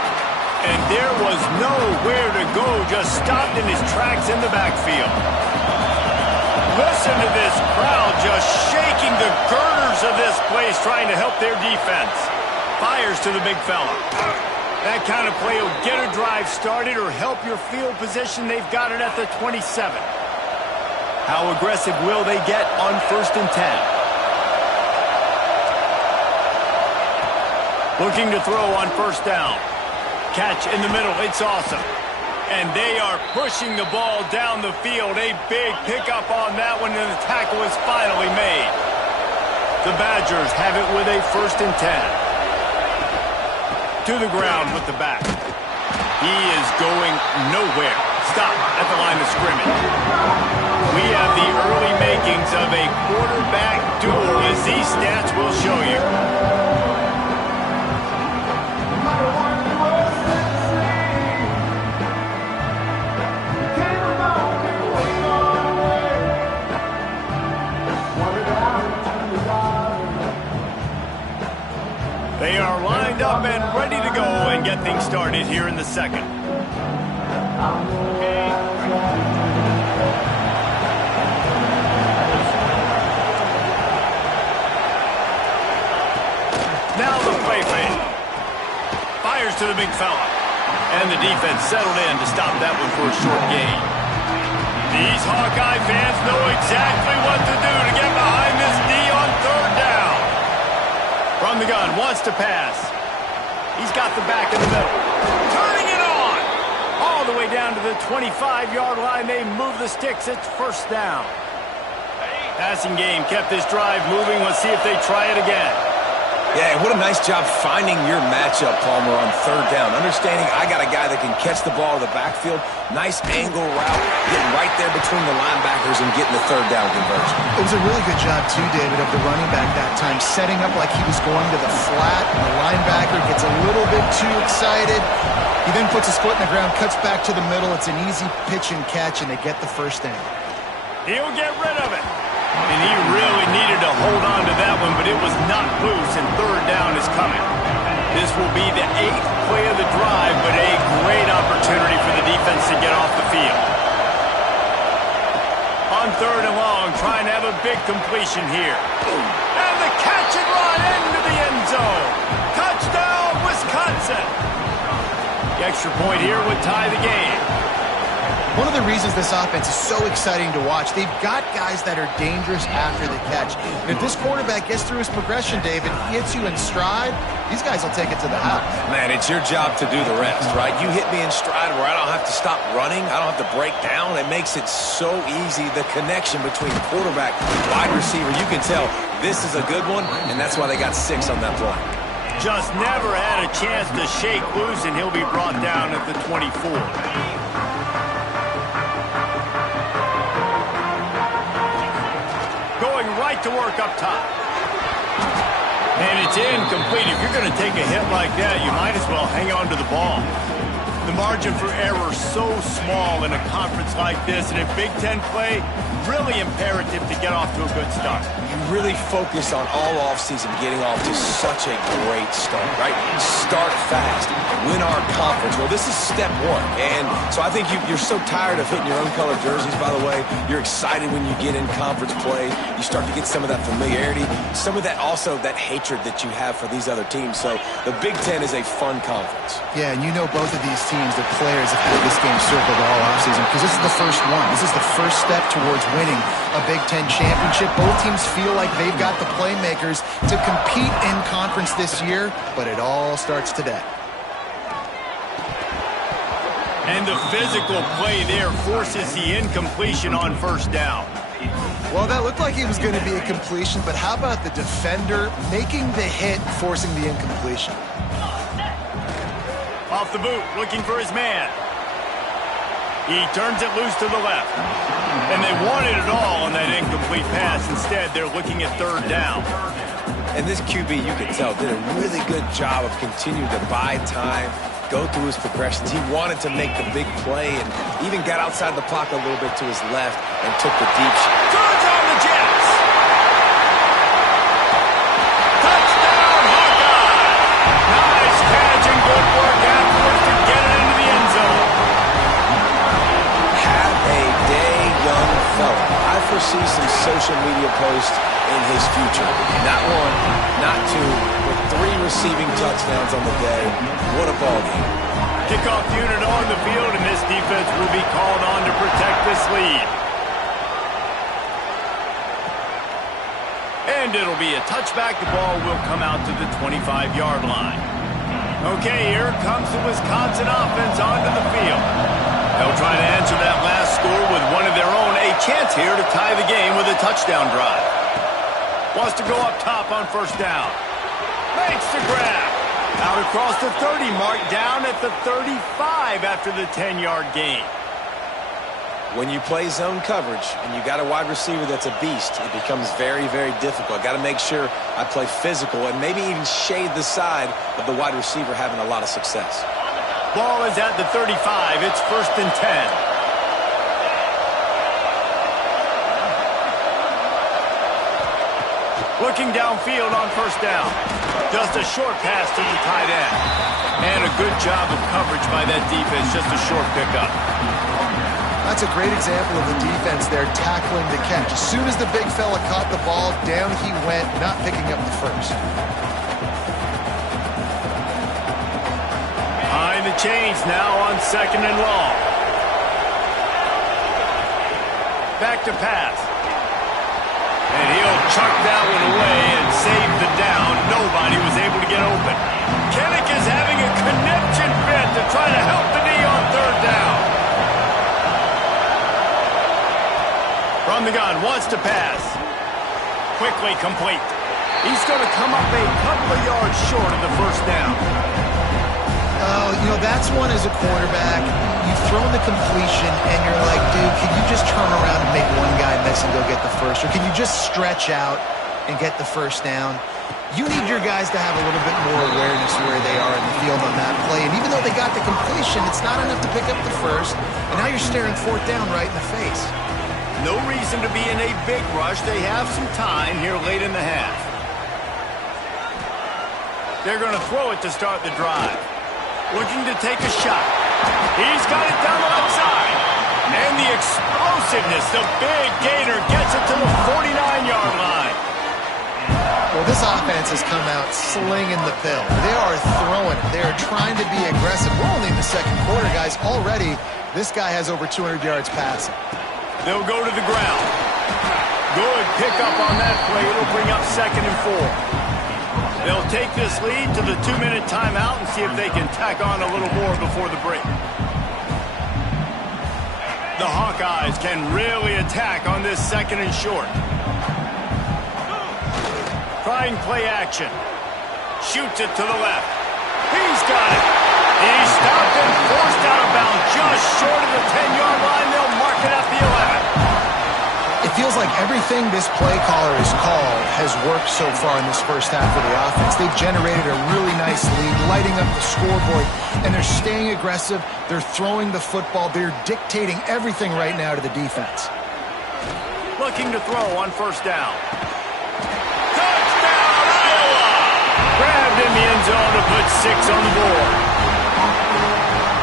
And there was nowhere to go, just stopped in his tracks in the backfield. Listen to this crowd just shaking the girders of this place, trying to help their defense. Fires to the big fella. That kind of play will get a drive started or help your field position. They've got it at the 27. How aggressive will they get on 1st and 10? Looking to throw on 1st down. Catch in the middle. It's awesome. And they are pushing the ball down the field. A big pickup on that one, and the tackle is finally made. The Badgers have it with a 1st and 10. To the ground with the back. He is going nowhere. Stop at the line of scrimmage. We have the early makings of a quarterback duel, as these stats will show you. They are lined up and ready to go and get things started here in the second. Now the play fake. Fires to the big fella. And the defense settled in to stop that one for a short gain. These Hawkeye fans know exactly what to do to get behind this D on 3rd down. From the gun, wants to pass. He's got the back in the middle. Turning it on! All the way down to the 25-yard line. They move the sticks. It's 1st down. Passing game kept this drive moving. Let's see if they try it again. Yeah, what a nice job finding your matchup, Palmer, on 3rd down. Understanding I got a guy that can catch the ball in the backfield. Nice angle route, getting right there between the linebackers and getting the 3rd down conversion. It was a really good job, too, David, of the running back that time, setting up like he was going to the flat, and the linebacker gets a little bit too excited. He then puts his foot in the ground, cuts back to the middle. It's an easy pitch and catch, and they get the 1st down. He'll get rid of it. And he really needed to hold on to that one, but it was not loose, and 3rd down is coming. This will be the 8th play of the drive, but a great opportunity for the defense to get off the field. On 3rd and long, trying to have a big completion here. And the catch and run into the end zone. Touchdown, Wisconsin. The extra point here would tie the game. One of the reasons this offense is so exciting to watch, they've got guys that are dangerous after the catch. And if this quarterback gets through his progression, David, he hits you in stride, these guys will take it to the house. Man, it's your job to do the rest, right? You hit me in stride where I don't have to stop running. I don't have to break down. It makes it so easy. The connection between quarterback and wide receiver, you can tell this is a good one, and that's why they got 6 on that play. Just never had a chance to shake loose, and he'll be brought down at the 24. Going right to work up top. And it's incomplete. If you're going to take a hit like that, you might as well hang on to the ball. The margin for error so small in a conference like this, and in Big Ten play, really imperative to get off to a good start. You really focus on all offseason getting off to such a great start, right? start fast, win our conference. Well, this is step one. And so I think you're so tired of hitting your own color jerseys, by the way. You're excited when you get in conference play. You start to get some of that familiarity, some of that also that hatred that you have for these other teams. So the Big Ten is a fun conference. Yeah, and you know both of these teams, the players have had this game circled all offseason because this is the first one. This is the first step towards winning a Big Ten championship. Both teams feel like they've got the playmakers to compete in conference this year, but it all starts today. And the physical play there forces the incompletion on first down. Well, that looked like it was going to be a completion, but how about the defender making the hit, forcing the incompletion? Off the boot, looking for his man. He turns it loose to the left. And they wanted it all on that incomplete pass. Instead, they're looking at third down. And this QB, you can tell, did a really good job of continuing to buy time, go through his progressions. He wanted to make the big play and even got outside the pocket a little bit to his left and took the deep shot. Turns on the Jets. Touchdown, Hawkeye. Nice catch and good work afterwards to get it into the end zone. Have a day, young fella. I foresee some social media posts in his future. Not one, not two, but 3 receiving touchdowns on the day. What a ball game. Kickoff unit on the field, and this defense will be called on to protect this lead. And it'll be a touchback. The ball will come out to the 25-yard line. Okay, here comes the Wisconsin offense onto the field. They'll try to answer that last score with one of their own. A chance here to tie the game with a touchdown drive. Wants to go up top on first down. Makes the grab. Out across the 30 mark, down at the 35 after the 10-yard gain. When you play zone coverage and you got a wide receiver that's a beast, it becomes very, very difficult. Got to make sure I play physical and maybe even shade the side of the wide receiver having a lot of success. Ball is at the 35. It's 1st and 10. Looking downfield on first down. Just a short pass to the tight end. And a good job of coverage by that defense. Just a short pickup. That's a great example of the defense there tackling the catch. As soon as the big fella caught the ball, down he went, not picking up the first. Behind the chains now on 2nd and long. Back to pass. And he'll chuck that one away and save the down. Nobody was able to get open. Kennick is having a connection fit to try to help the knee on 3rd down. From the gun, wants to pass. Quickly complete. He's going to come up a couple of yards short of the first down. Oh, you know, that's one as a quarterback. You've thrown the completion, and you're like, dude, can you just turn around and make one guy miss and go get the first? Or can you just stretch out and get the first down? You need your guys to have a little bit more awareness where they are in the field on that play. And even though they got the completion, it's not enough to pick up the first. And now you're staring 4th down right in the face. No reason to be in a big rush. They have some time here late in the half. They're going to throw it to start the drive. Looking to take a shot. He's got it down the left side. And the explosiveness, the big gainer gets it to the 49-yard line. Well, this offense has come out slinging the pill. They are throwing it. They are trying to be aggressive. We're only in the 2nd quarter, guys. Already, this guy has over 200 yards passing. They'll go to the ground. Good pickup on that play. It'll bring up 2nd and 4. They'll take this lead to the 2-minute timeout and see if they can tack on a little more before the break. The Hawkeyes can really attack on this 2nd and short. Trying play action. Shoots it to the left. He's got it. He's stopped and forced out of bounds just short of the 10-yard line. They'll mark it at the 11. It feels like everything this play caller has called has worked so far in this first half of the offense. They've generated a really nice lead, lighting up the scoreboard, and they're staying aggressive. They're throwing the football. They're dictating everything right now to the defense. Looking to throw on first down. Touchdown, Iowa! Grabbed served in the end zone to put 6 on the board.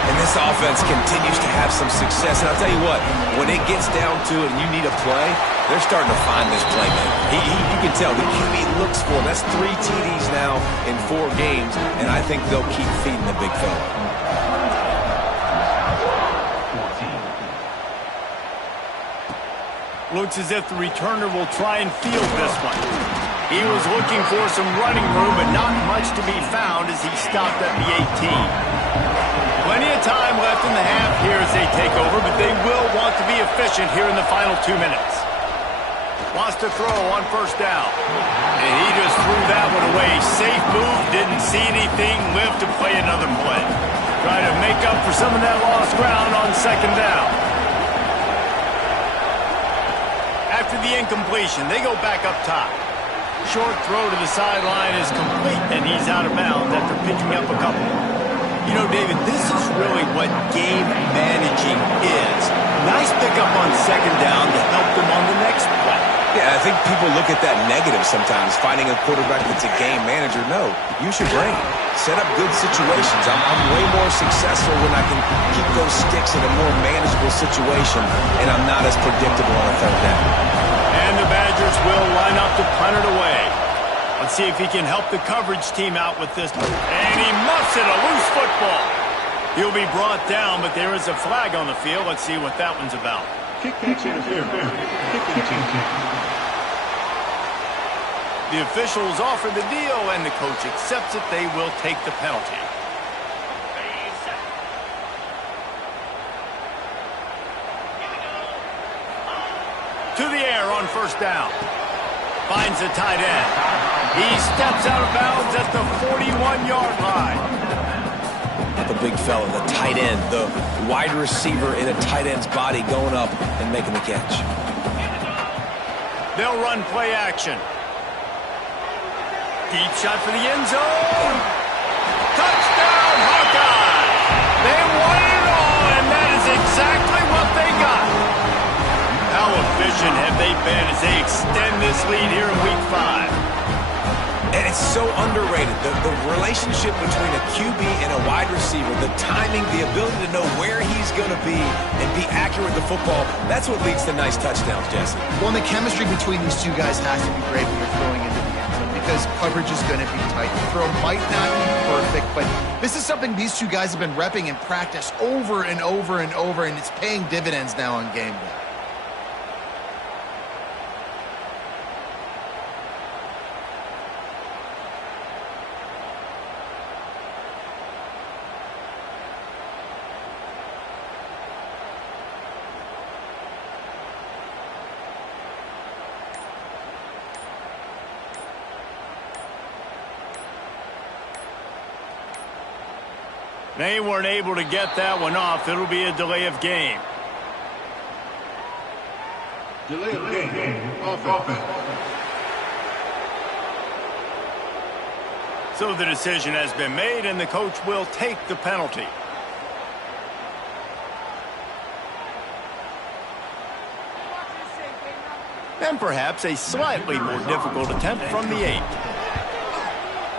And this offense continues to have some success. And I'll tell you what, when it gets down to it and you need a play, they're starting to find this playmaker. You can tell the QB looks for him. That's 3 TDs now in 4 games, and I think they'll keep feeding the big fella. Looks as if the returner will try and field this one. He was looking for some running room, but not much to be found as he stopped at the 18. Plenty of time left in the half here as they take over, but they will want to be efficient here in the final 2 minutes. Wants to throw on first down. And he just threw that one away. Safe move, didn't see anything, lived to play another play. Try to make up for some of that lost ground on second down. After the incompletion, they go back up top. Short throw to the sideline is complete, and he's out of bounds after picking up a couple. You know, David, this is really what game managing is. Nice pickup on second down to help them on the next play. Yeah, I think people look at that negative sometimes, finding a quarterback that's a game manager. No, use your brain. Set up good situations. I'm way more successful when I can keep those sticks in a more manageable situation, and I'm not as predictable on a third down. And the Badgers will line up to punt it away. Let's see if he can help the coverage team out with this. And he muffs it, a loose football. He'll be brought down, but there is a flag on the field. Let's see what that one's about. Kick interference. Kick interference. The officials offer the deal, and the coach accepts it. They will take the penalty. To the air on first down. Finds the tight end. He steps out of bounds at the 41-yard line. The big fella, the tight end, the wide receiver in a tight end's body going up and making the catch. They'll run play action. Deep shot for the end zone. Touchdown, Hawkeye! They won it all, and that is exactly what they got. How efficient have they been as they extend this lead here in Week 5? And it's so underrated. The relationship between a QB and a wide receiver, the timing, the ability to know where he's going to be and be accurate with the football, that's what leads to nice touchdowns, Jesse. Well, and the chemistry between these two guys has to be great when you're throwing into the end zone because coverage is going to be tight. The throw might not be perfect, but this is something these two guys have been repping in practice over and over and over, and it's paying dividends now on game day. They weren't able to get that one off. It'll be a delay of game. Delay of game. Offense. So the decision has been made, and the coach will take the penalty. And perhaps a slightly more difficult attempt from the 8.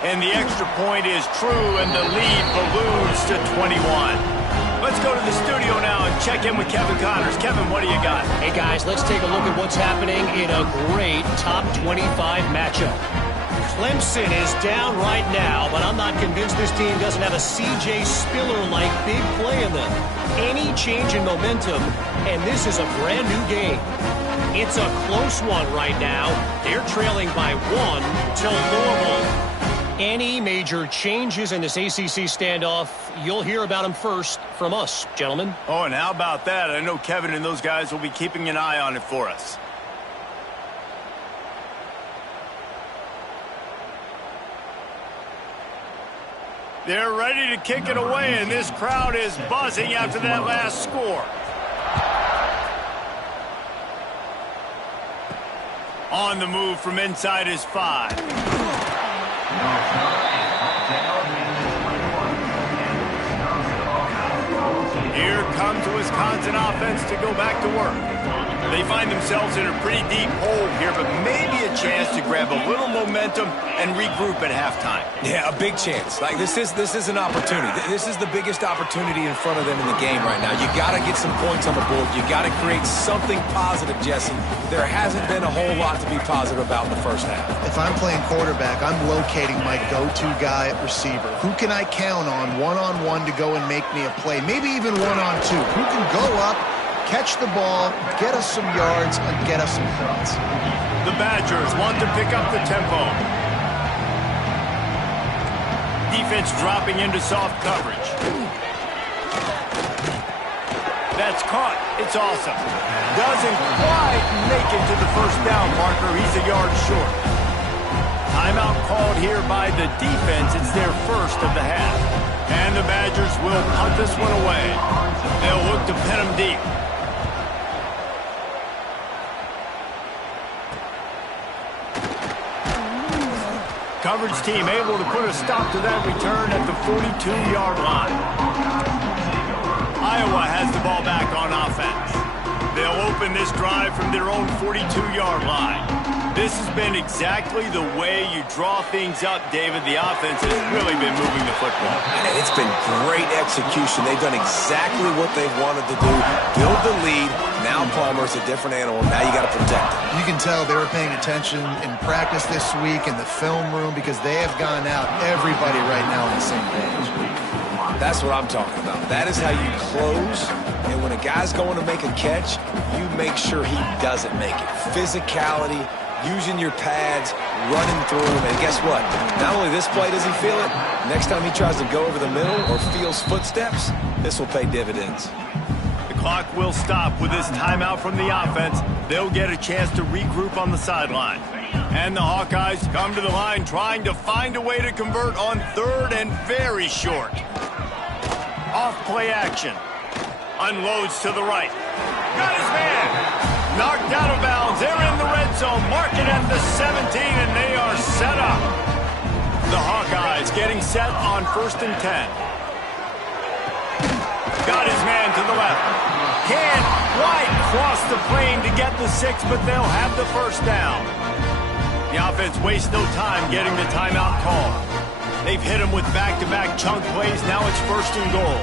And the extra point is true, and the lead balloons to 21. Let's go to the studio now and check in with Kevin Connors. Kevin, what do you got? Hey, guys, let's take a look at what's happening in a great top 25 matchup. Clemson is down right now, but I'm not convinced this team doesn't have a C.J. Spiller-like big play in them. Any change in momentum, and this is a brand-new game. It's a close one right now. They're trailing by 1 till Louisville. Any major changes in this ACC standoff, you'll hear about them first from us, gentlemen. Oh, and how about that? I know Kevin and those guys will be keeping an eye on it for us. They're ready to kick it away, and this crowd is buzzing after that last score. On the move from inside his 5. Here comes to his Wisconsin offense to go back to work. They find themselves in a pretty deep hole here, but maybe a chance to grab a little momentum and regroup at halftime. Yeah, a big chance. Like this is an opportunity. This is the biggest opportunity in front of them in the game right now. You got to get some points on the board. You got to create something positive, Jesse. There hasn't been a whole lot to be positive about in the first half. If I'm playing quarterback, I'm locating my go-to guy at receiver. Who can I count on one-on-one to go and make me a play? Maybe even one-on-two. Who can go up, catch the ball, get us some yards, and get us some points? The Badgers want to pick up the tempo. Defense dropping into soft coverage. That's caught. It's awesome. Doesn't quite make it to the first down marker. He's a yard short. Timeout called here by the defense. It's their first of the half. And the Badgers will punt this one away. They'll look to pin them deep. Coverage team able to put a stop to that return at the 42-yard line. Iowa has the ball back on offense. They'll open this drive from their own 42-yard line. This has been exactly the way you draw things up, David. The offense has really been moving the football. And it's been great execution. They've done exactly what they've wanted to do. Build the lead. Now Palmer's a different animal. Now you got to protect him. You can tell they were paying attention in practice this week in the film room because they have gone out, everybody right now on the same page. That's what I'm talking about. That is how you close. And when a guy's going to make a catch, you make sure he doesn't make it. Physicality, using your pads, running through him. And guess what? Not only this play does he feel it, next time he tries to go over the middle or feels footsteps, this will pay dividends. The clock will stop with this timeout from the offense. They'll get a chance to regroup on the sideline. And the Hawkeyes come to the line trying to find a way to convert on third and very short. Off play action. Unloads to the right. Got his man. Knocked out of bounds. They're in the red zone. Mark it at the 17, and they are set up. The Hawkeyes getting set on 1st and 10. Got his man to the left. Can't quite cross the plane to get the 6, but they'll have the first down. The offense wastes no time getting the timeout call. They've hit him with back-to-back chunk plays. Now it's 1st and goal.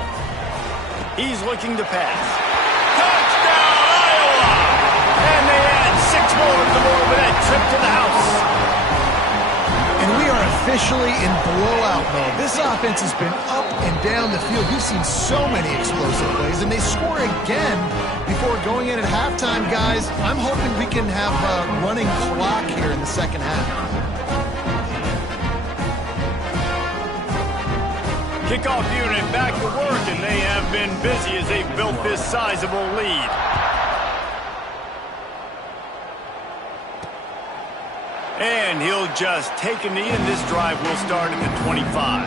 He's looking to pass. Touchdown, Iowa! And they add 6 more to the board with that trip to the house. And we are officially in blowout mode. This offense has been up and down the field. We've seen so many explosive plays, and they score again before going in at halftime, guys. I'm hoping we can have a running clock here in the second half. Kickoff unit back to work, and they have been busy as they've built this sizable lead. And he'll just take a knee, and this drive will start at the 25.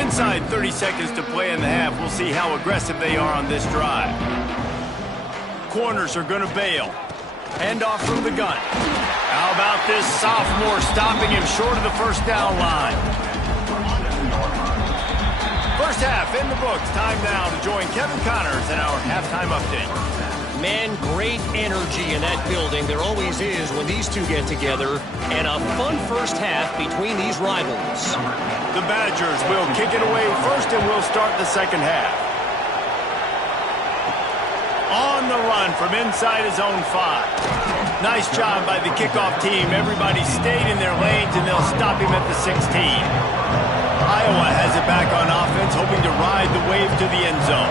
Inside 30 seconds to play in the half. We'll see how aggressive they are on this drive. Corners are going to bail. Hand off from the gun. How about this sophomore stopping him short of the first down line? First half in the books. Time now to join Kevin Connors in our halftime update. Man, great energy in that building. There always is when these two get together. And a fun first half between these rivals. The Badgers will kick it away first, and we'll start the second half. On the run from inside his own 5. Nice job by the kickoff team. Everybody stayed in their lanes, and they'll stop him at the 16. Iowa has it back on offense, hoping to ride the wave to the end zone.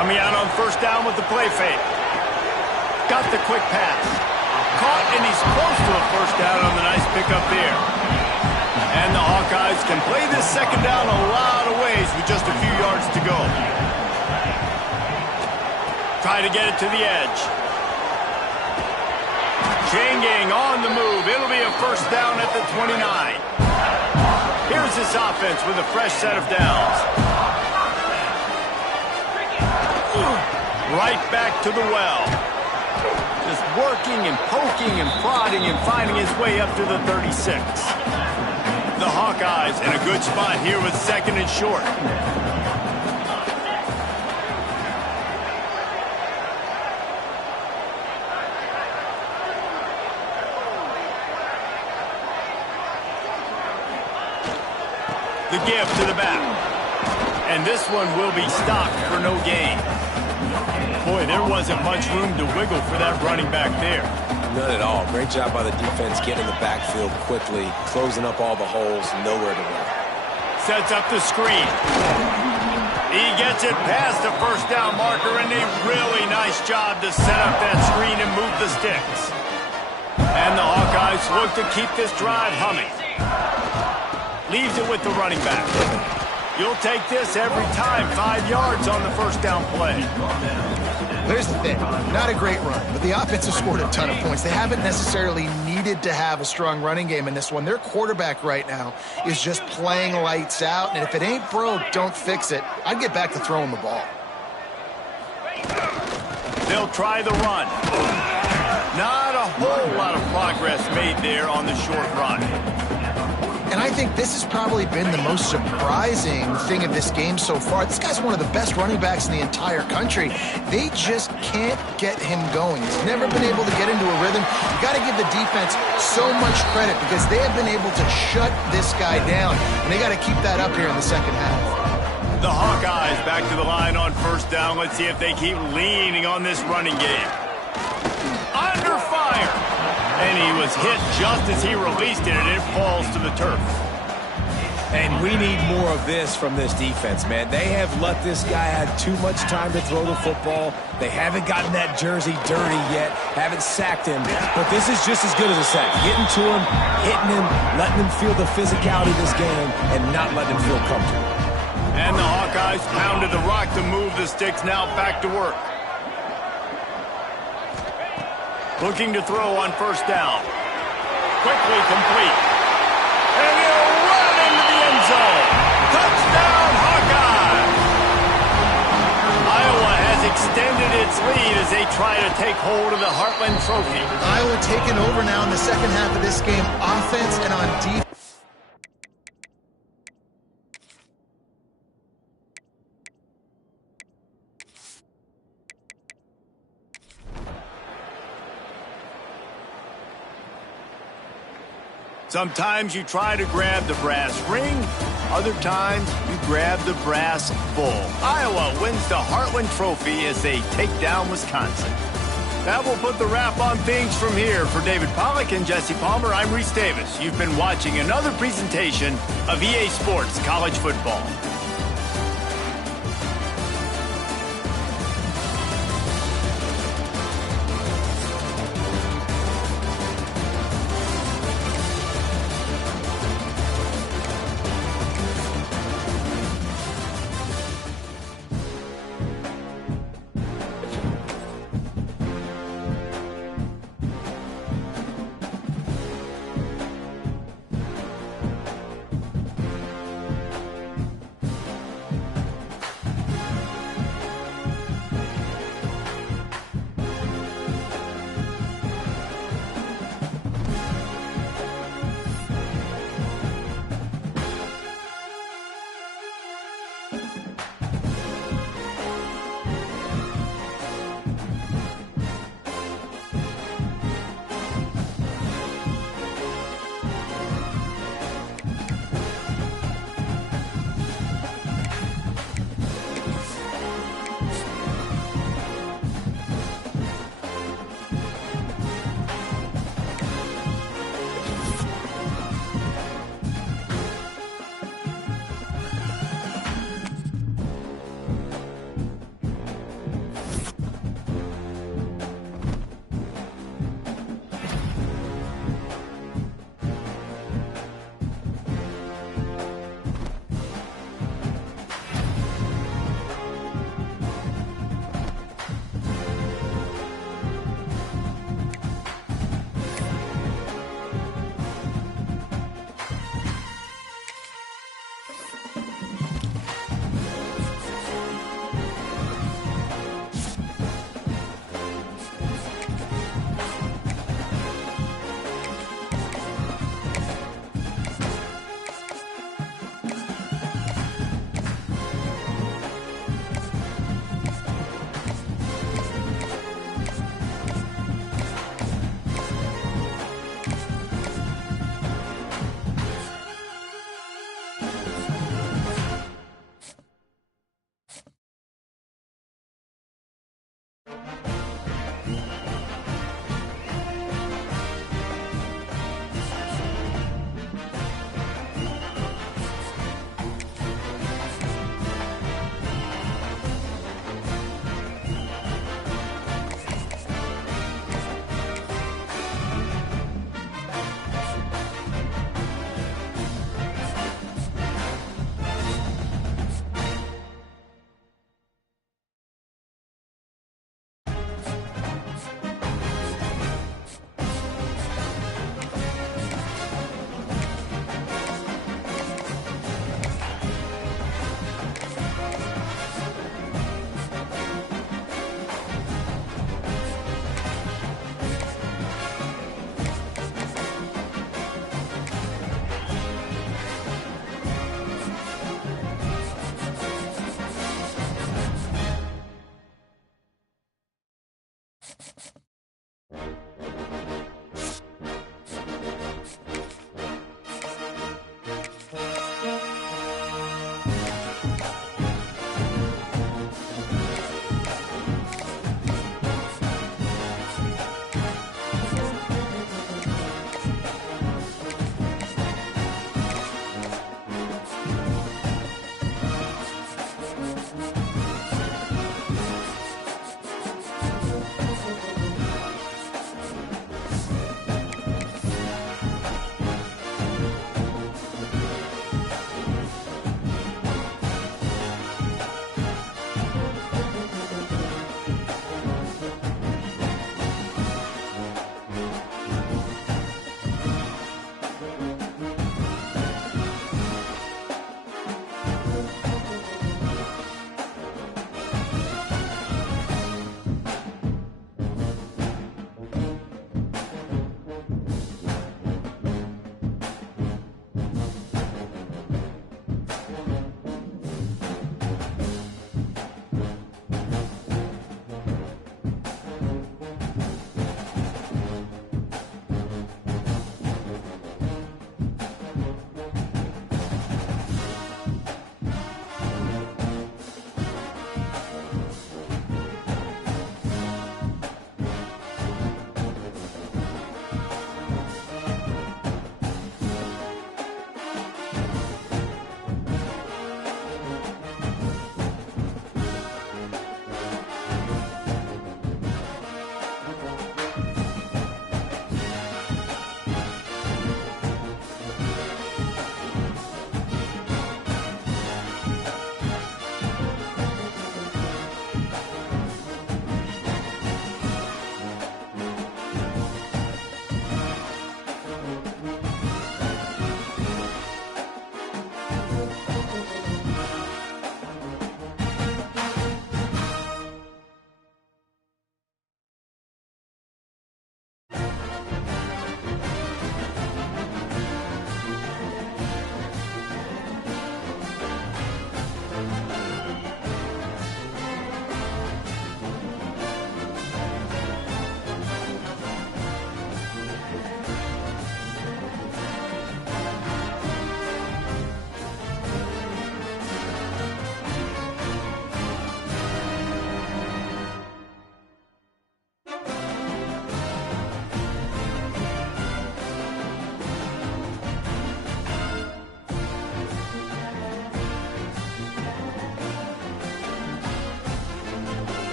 Coming out on first down with the play fake. Got the quick pass. Caught, and he's close to a first down on the nice pickup there. And the Hawkeyes can play this second down a lot of ways with just a few yards to go. Try to get it to the edge. Chain gang on the move. It'll be a first down at the 29. Here's this offense with a fresh set of downs. Right back to the well. Just working and poking and prodding and finding his way up to the 36. The Hawkeyes in a good spot here with 2nd and short. The give to the back. And this one will be stopped for no gain. Boy, there wasn't much room to wiggle for that running back there. None at all. Great job by the defense getting in the backfield quickly, closing up all the holes, nowhere to run. Sets up the screen. He gets it past the first down marker, and a really nice job to set up that screen and move the sticks. And the Hawkeyes look to keep this drive humming. Leaves it with the running back. You'll take this every time. 5 yards on the first down play. There's the thing. Not a great run, but the offense has scored a ton of points. They haven't necessarily needed to have a strong running game in this one. Their quarterback right now is just playing lights out, and if it ain't broke, don't fix it. I'd get back to throwing the ball. They'll try the run. Not a whole lot of progress made there on the short run. And I think this has probably been the most surprising thing of this game so far. This guy's one of the best running backs in the entire country. They just can't get him going. He's never been able to get into a rhythm. You got to give the defense so much credit because they have been able to shut this guy down. And they got to keep that up here in the second half. The Hawkeyes back to the line on first down. Let's see if they keep leaning on this running game. Under fire. And he was hit just as he released it, and it falls to the turf. And we need more of this from this defense, man. They have let this guy have too much time to throw the football. They haven't gotten that jersey dirty yet, haven't sacked him. But this is just as good as a sack. Getting to him, hitting him, letting him feel the physicality of this game, and not letting him feel comfortable. And the Hawkeyes pounded the rock to move the sticks, now back to work. Looking to throw on first down. Quickly complete. And he'll run into the end zone. Touchdown, Hawkeyes! Iowa has extended its lead as they try to take hold of the Heartland Trophy. Iowa taking over now in the second half of this game, offense and on defense. Sometimes you try to grab the brass ring. Other times you grab the brass bull. Iowa wins the Heartland Trophy as they take down Wisconsin. That will put the wrap on things from here. For David Pollack and Jesse Palmer, I'm Reese Davis. You've been watching another presentation of EA Sports College Football.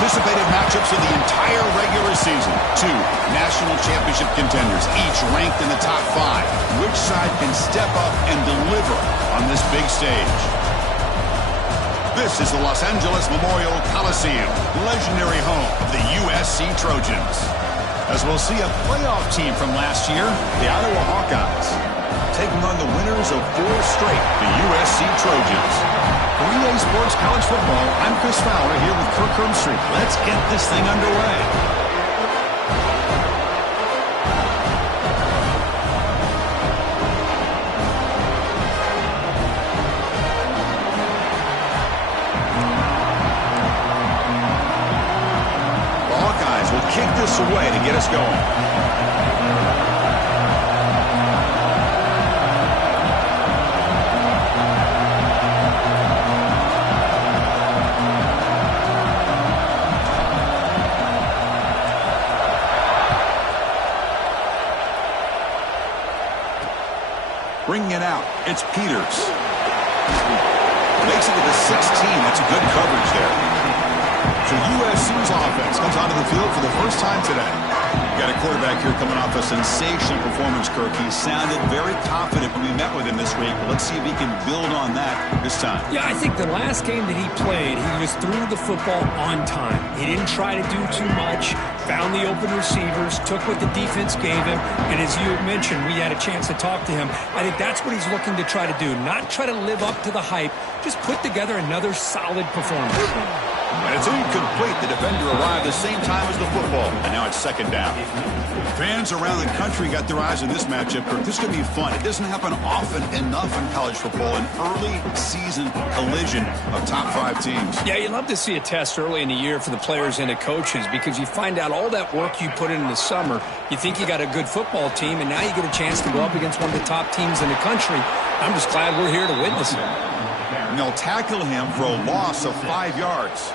anticipated matchups of the entire regular season. Two national championship contenders, each ranked in the top 5. Which side can step up and deliver on this big stage? This is the Los Angeles Memorial Coliseum, legendary home of the USC Trojans. As we'll see a playoff team from last year, the Iowa Hawkeyes, taking on the winners of 4 straight, the USC Trojans. For EA Sports College Football, I'm Chris Fowler here with Kirk Herbstreit. Let's get this thing underway. The Hawkeyes will kick this away to get us going. Bringing it out, it's Peters. Makes it to the 16. That's good coverage there. So USC's offense comes onto the field for the first time today. Got a quarterback here coming off a sensational performance, Kirk. He sounded very confident when we met with him this week. Let's see if he can build on that this time. Yeah, I think the last game that he played, he was threw the football on time. He didn't try to do too much, found the open receivers, took what the defense gave him, and as you mentioned, we had a chance to talk to him. I think that's what he's looking to try to do, not try to live up to the hype, just put together another solid performance. And it's incomplete. The defender arrived the same time as the football, and now it's second down. Fans around the country got their eyes on this matchup, Kirk. This is going to be fun. It doesn't happen often enough in college football, an early season collision of top 5 teams. Yeah, you love to see a test early in the year for the players and the coaches because you find out all that work you put in the summer. You think you got a good football team, and now you get a chance to go up against one of the top teams in the country. I'm just glad we're here to witness it. And they'll tackle him for a loss of 5 yards.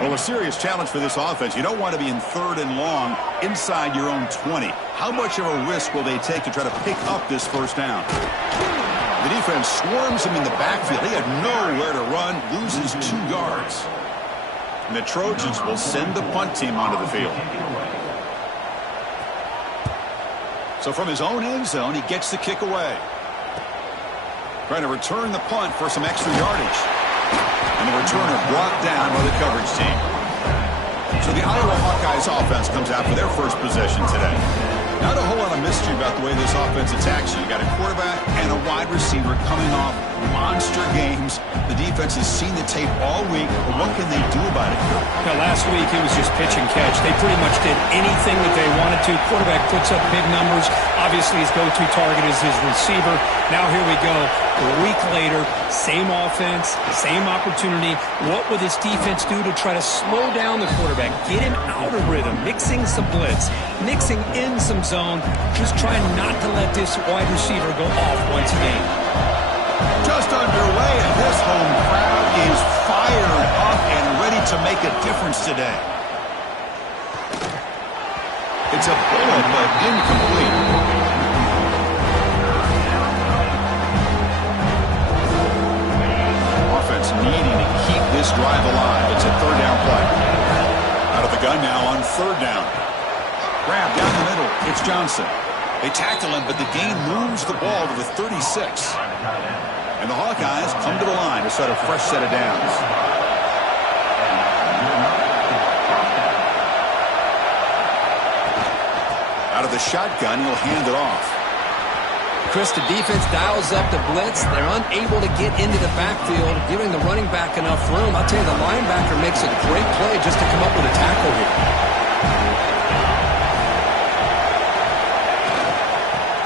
Well, a serious challenge for this offense. You don't want to be in 3rd and long inside your own 20. How much of a risk will they take to try to pick up this first down? The defense swarms him in the backfield. He had nowhere to run, loses 2 yards. And the Trojans will send the punt team onto the field. So from his own end zone, he gets the kick away. Trying to return the punt for some extra yardage. And the returner brought down by the coverage team. So the Iowa Hawkeyes offense comes out for their first possession today. Not a whole lot of mystery about the way this offense attacks you. You got a quarterback and a wide receiver coming off monster games. The defense has seen the tape all week, but what can they do about it? Now, last week, it was just pitch and catch. They pretty much did anything that they wanted to. Quarterback puts up big numbers. Obviously, his go-to target is his receiver. Now, here we go. A week later, same offense, same opportunity. What would this defense do to try to slow down the quarterback, get him out of rhythm, mixing some blitz, mixing in some zone, just trying not to let this wide receiver go off once again. Just underway, and this home crowd is fired up and ready to make a difference today. It's a bullet, but incomplete. Offense needing to keep this drive alive. It's a 3rd down play. Out of the gun now on 3rd down. Grab down the middle. It's Johnson. They tackle him, but the gain moves the ball to the 36. And the Hawkeyes come to the line to set a fresh set of downs. Out of the shotgun, he'll hand it off. Chris, the defense dials up the blitz. They're unable to get into the backfield, giving the running back enough room. I'll tell you, the linebacker makes a great play just to come up with a tackle here.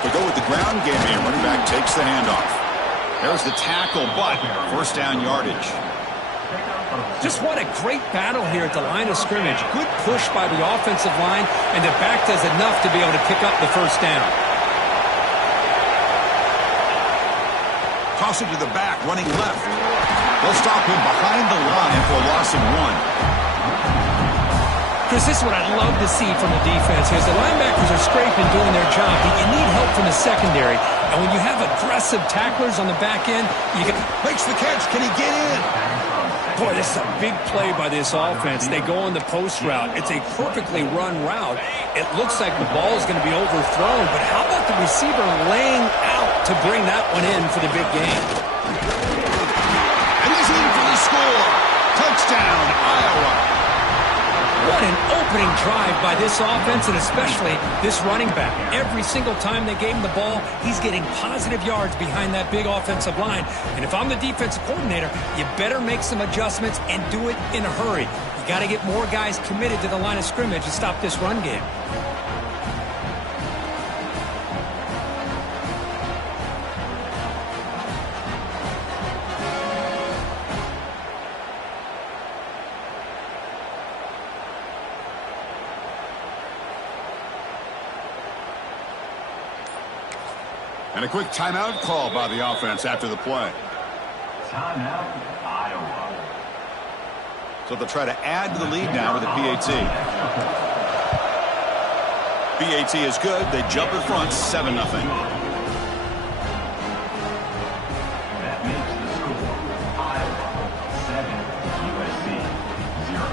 To go with the ground game here, running back takes the handoff. There's the tackle, but first down yardage. Just what a great battle here at the line of scrimmage. Good push by the offensive line, and the back does enough to be able to pick up the first down. Toss it to the back, running left. They'll stop him behind the line for a loss of 1. Chris, this is what I'd love to see from the defense. As the linebackers are scraping, doing their job, but you need help from the secondary. And when you have aggressive tacklers on the back end, you can... Makes the catch. Can he get in? Boy, this is a big play by this offense. They go on the post route. It's a perfectly run route. It looks like the ball is going to be overthrown, but how about the receiver laying out to bring that one in for the big game? And he's in for the score. Touchdown, Iowa. What an opening drive by this offense, and especially this running back. Every single time they gave him the ball, he's getting positive yards behind that big offensive line. And if I'm the defensive coordinator, you better make some adjustments and do it in a hurry. You got to get more guys committed to the line of scrimmage to stop this run game. And a quick timeout call by the offense after the play. Timeout, Iowa. So they'll try to add to the lead now with a PAT. PAT is good. They jump in front, 7-0. That makes the score Iowa 7, USC 0.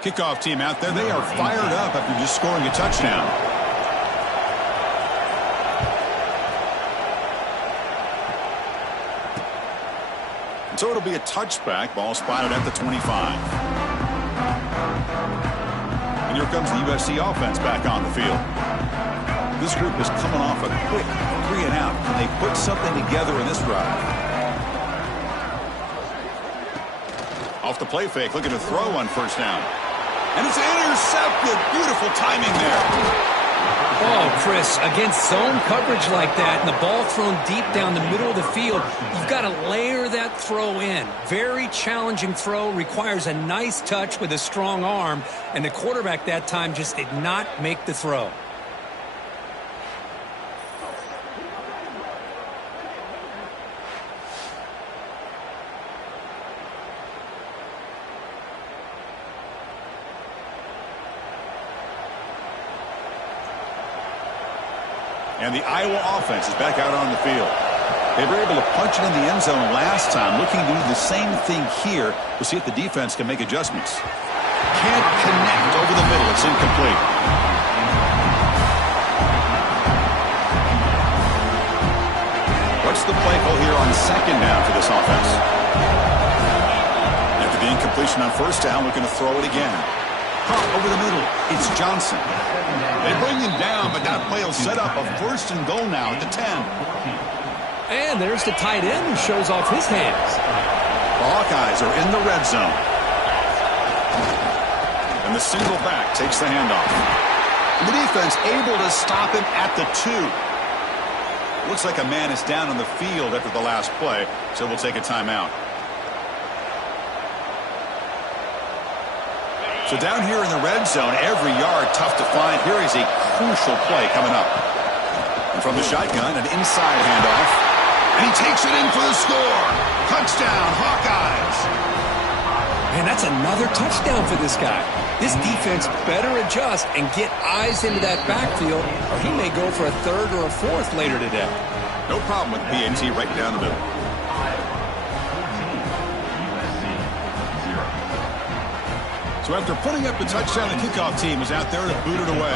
Kickoff team out there, they are fired up after just scoring a touchdown. And so it'll be a touchback. Ball spotted at the 25. And here comes the USC offense back on the field. This group is coming off a quick 3-and-out. Can they put something together in this drive? Off the play fake, looking to throw on first down. And it's intercepted. Beautiful timing there. Oh, Chris, against zone coverage like that and the ball thrown deep down the middle of the field, you've got to layer that throw in. Very challenging throw, requires a nice touch with a strong arm, and the quarterback that time just did not make the throw. And the Iowa offense is back out on the field. They were able to punch it in the end zone last time, looking to do the same thing here. We'll see if the defense can make adjustments. Can't connect over the middle. It's incomplete. What's the play call here on second down for this offense? After the incompletion on first down, looking to throw it again. Pump over the middle. It's Johnson. They bring him down, but that play will set up a first and goal now at the 10. And there's the tight end who shows off his hands. The Hawkeyes are in the red zone. And the single back takes the handoff. And the defense able to stop him at the 2. Looks like a man is down on the field after the last play, so we'll take a timeout. So down here in the red zone, every yard tough to find. Here is a crucial play coming up. And from the shotgun, an inside handoff. And he takes it in for the score. Touchdown, Hawkeyes. Man, that's another touchdown for this guy. This defense better adjust and get eyes into that backfield, or he may go for a third or a fourth later today. No problem with PAT right down the middle. So after putting up the touchdown, the kickoff team is out there to boot it away.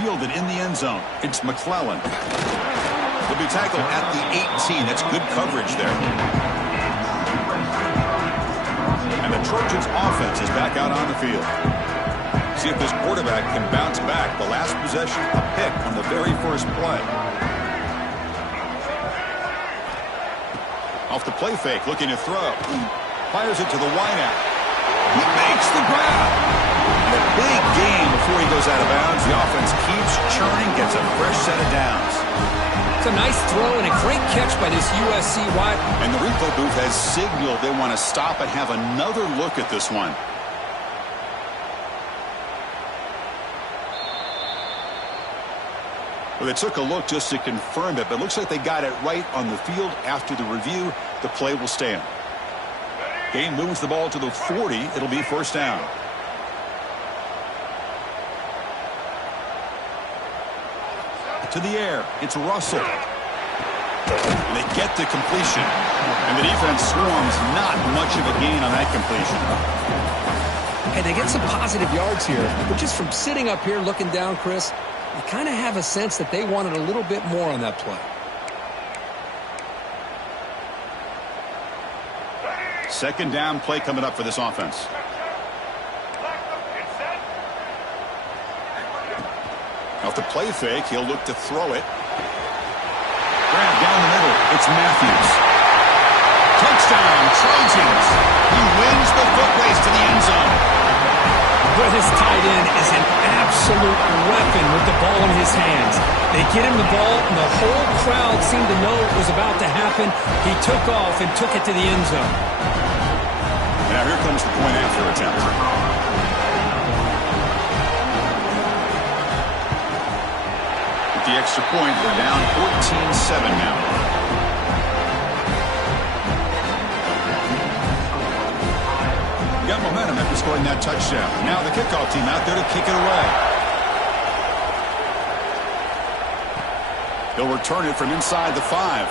Fielded in the end zone. It's McClellan. He'll be tackled at the 18. That's good coverage there. And the Trojans offense is back out on the field. See if this quarterback can bounce back. The last possession, a pick on the very first play. Off the play fake, looking to throw. Fires it to the wideout. He makes the grab. And a big gain before he goes out of bounds. The offense keeps churning, gets a fresh set of downs. It's a nice throw and a great catch by this USC wide. And the replay booth has signaled they want to stop and have another look at this one. Well, they took a look just to confirm it, but it looks like they got it right on the field. After the review, the play will stand. Game moves the ball to the 40. It'll be first down. To the air. It's Russell. And they get the completion. And the defense swarms. Not much of a gain on that completion. Hey, they get some positive yards here. But just from sitting up here looking down, Chris, you kind of have a sense that they wanted a little bit more on that play. Second down play coming up for this offense. Off the play fake, he'll look to throw it. Grab down the middle. It's Matthews. Touchdown, Trojans. He wins the foot race to the end zone. But his tight end is an absolute weapon with the ball in his hands. They get him the ball, and the whole crowd seemed to know it was about to happen. He took off and took it to the end zone. Now here comes the point after attempt. With the extra point, we're down 14-7 now. Got momentum after scoring that touchdown. Now the kickoff team out there to kick it away. He'll return it from inside the 5.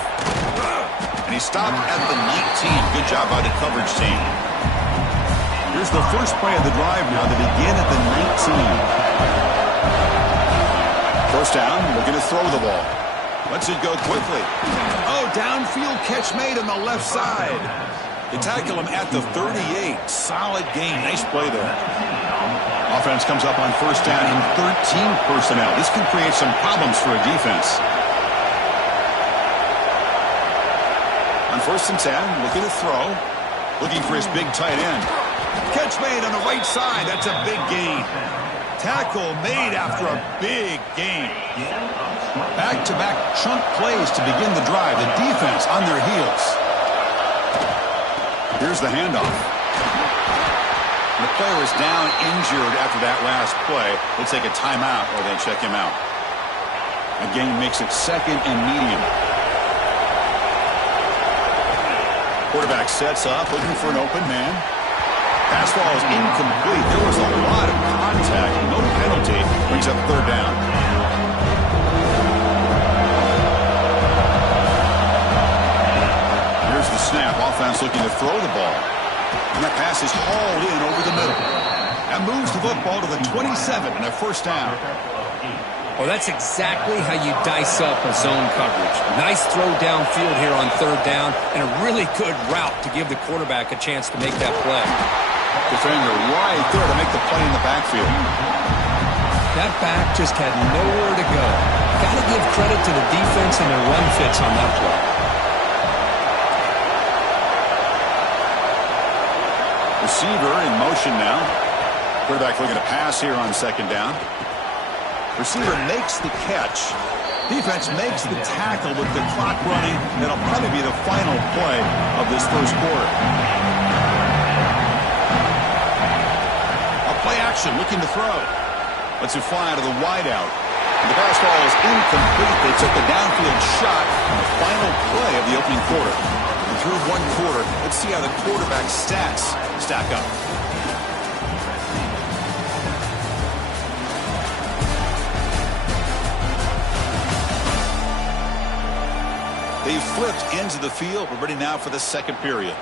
And he stopped at the 19. Good job by the coverage team. Here's the first play of the drive now. They begin at the 19. First down, looking to throw the ball. Lets it go quickly. Oh, downfield catch made on the left side. They tackle him at the 38. Solid gain. Nice play there. Offense comes up on first down in 13 personnel. This can create some problems for a defense. On first and 10, looking to throw. Looking for his big tight end. Catch made on the right side. That's a big gain. Tackle made after a big gain. Back-to-back chunk plays to begin the drive. The defense on their heels. Here's the handoff. The player is down injured after that last play. They'll take a timeout or they'll check him out. The game makes it second and medium. Quarterback sets up, looking for an open man. Pass ball is incomplete. There was a lot of contact. No penalty. Brings up third down. Here's the snap. Offense looking to throw the ball. And that pass is hauled in over the middle. That moves the football to the 27 and a first down. Well, that's exactly how you dice up a zone coverage. Nice throw downfield here on third down and a really good route to give the quarterback a chance to make that play. Defender right there to make the play in the backfield. That back just had nowhere to go. Got to give credit to the defense and their run fits on that play. Receiver in motion now. Quarterback looking to pass here on second down. Receiver makes the catch. Defense makes the tackle with the clock running. That'll probably be the final play of this first quarter. A play action looking to throw. Lets it fly to the wideout. The pass ball is incomplete. They took the downfield shot on the final play of the opening quarter. And through one quarter, let's see how the quarterback's stats stack up. They flipped ends of the field. We're ready now for the second period.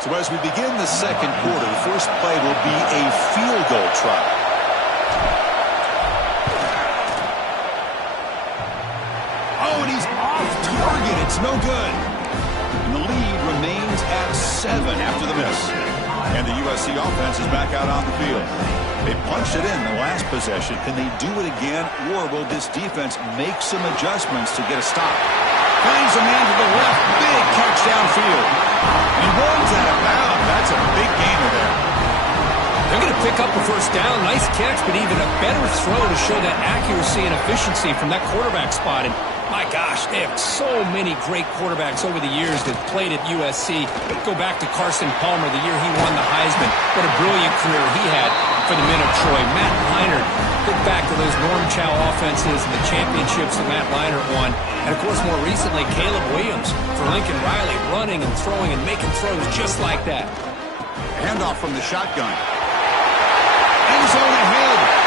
So as we begin the second quarter, the first play will be a field goal try. Oh, and he's off target. It's no good. And the lead remains at 7 after the miss. And the USC offense is back out on the field. They punched it in the last possession. Can they do it again, or will this defense make some adjustments to get a stop? Finds a man to the left. Big catch downfield. He runs out of bounds. That's a big gainer there. They're going to pick up a first down. Nice catch, but even a better throw to show that accuracy and efficiency from that quarterback spot. And my gosh, they have so many great quarterbacks over the years that played at USC. Go back to Carson Palmer the year he won the Heisman. What a brilliant career he had for the men of Troy. Matt Leinart, look back to those Norm Chow offenses and the championships that Matt Leinart won. And, of course, more recently, Caleb Williams for Lincoln Riley, running and throwing and making throws just like that. Handoff from the shotgun. End zone ahead.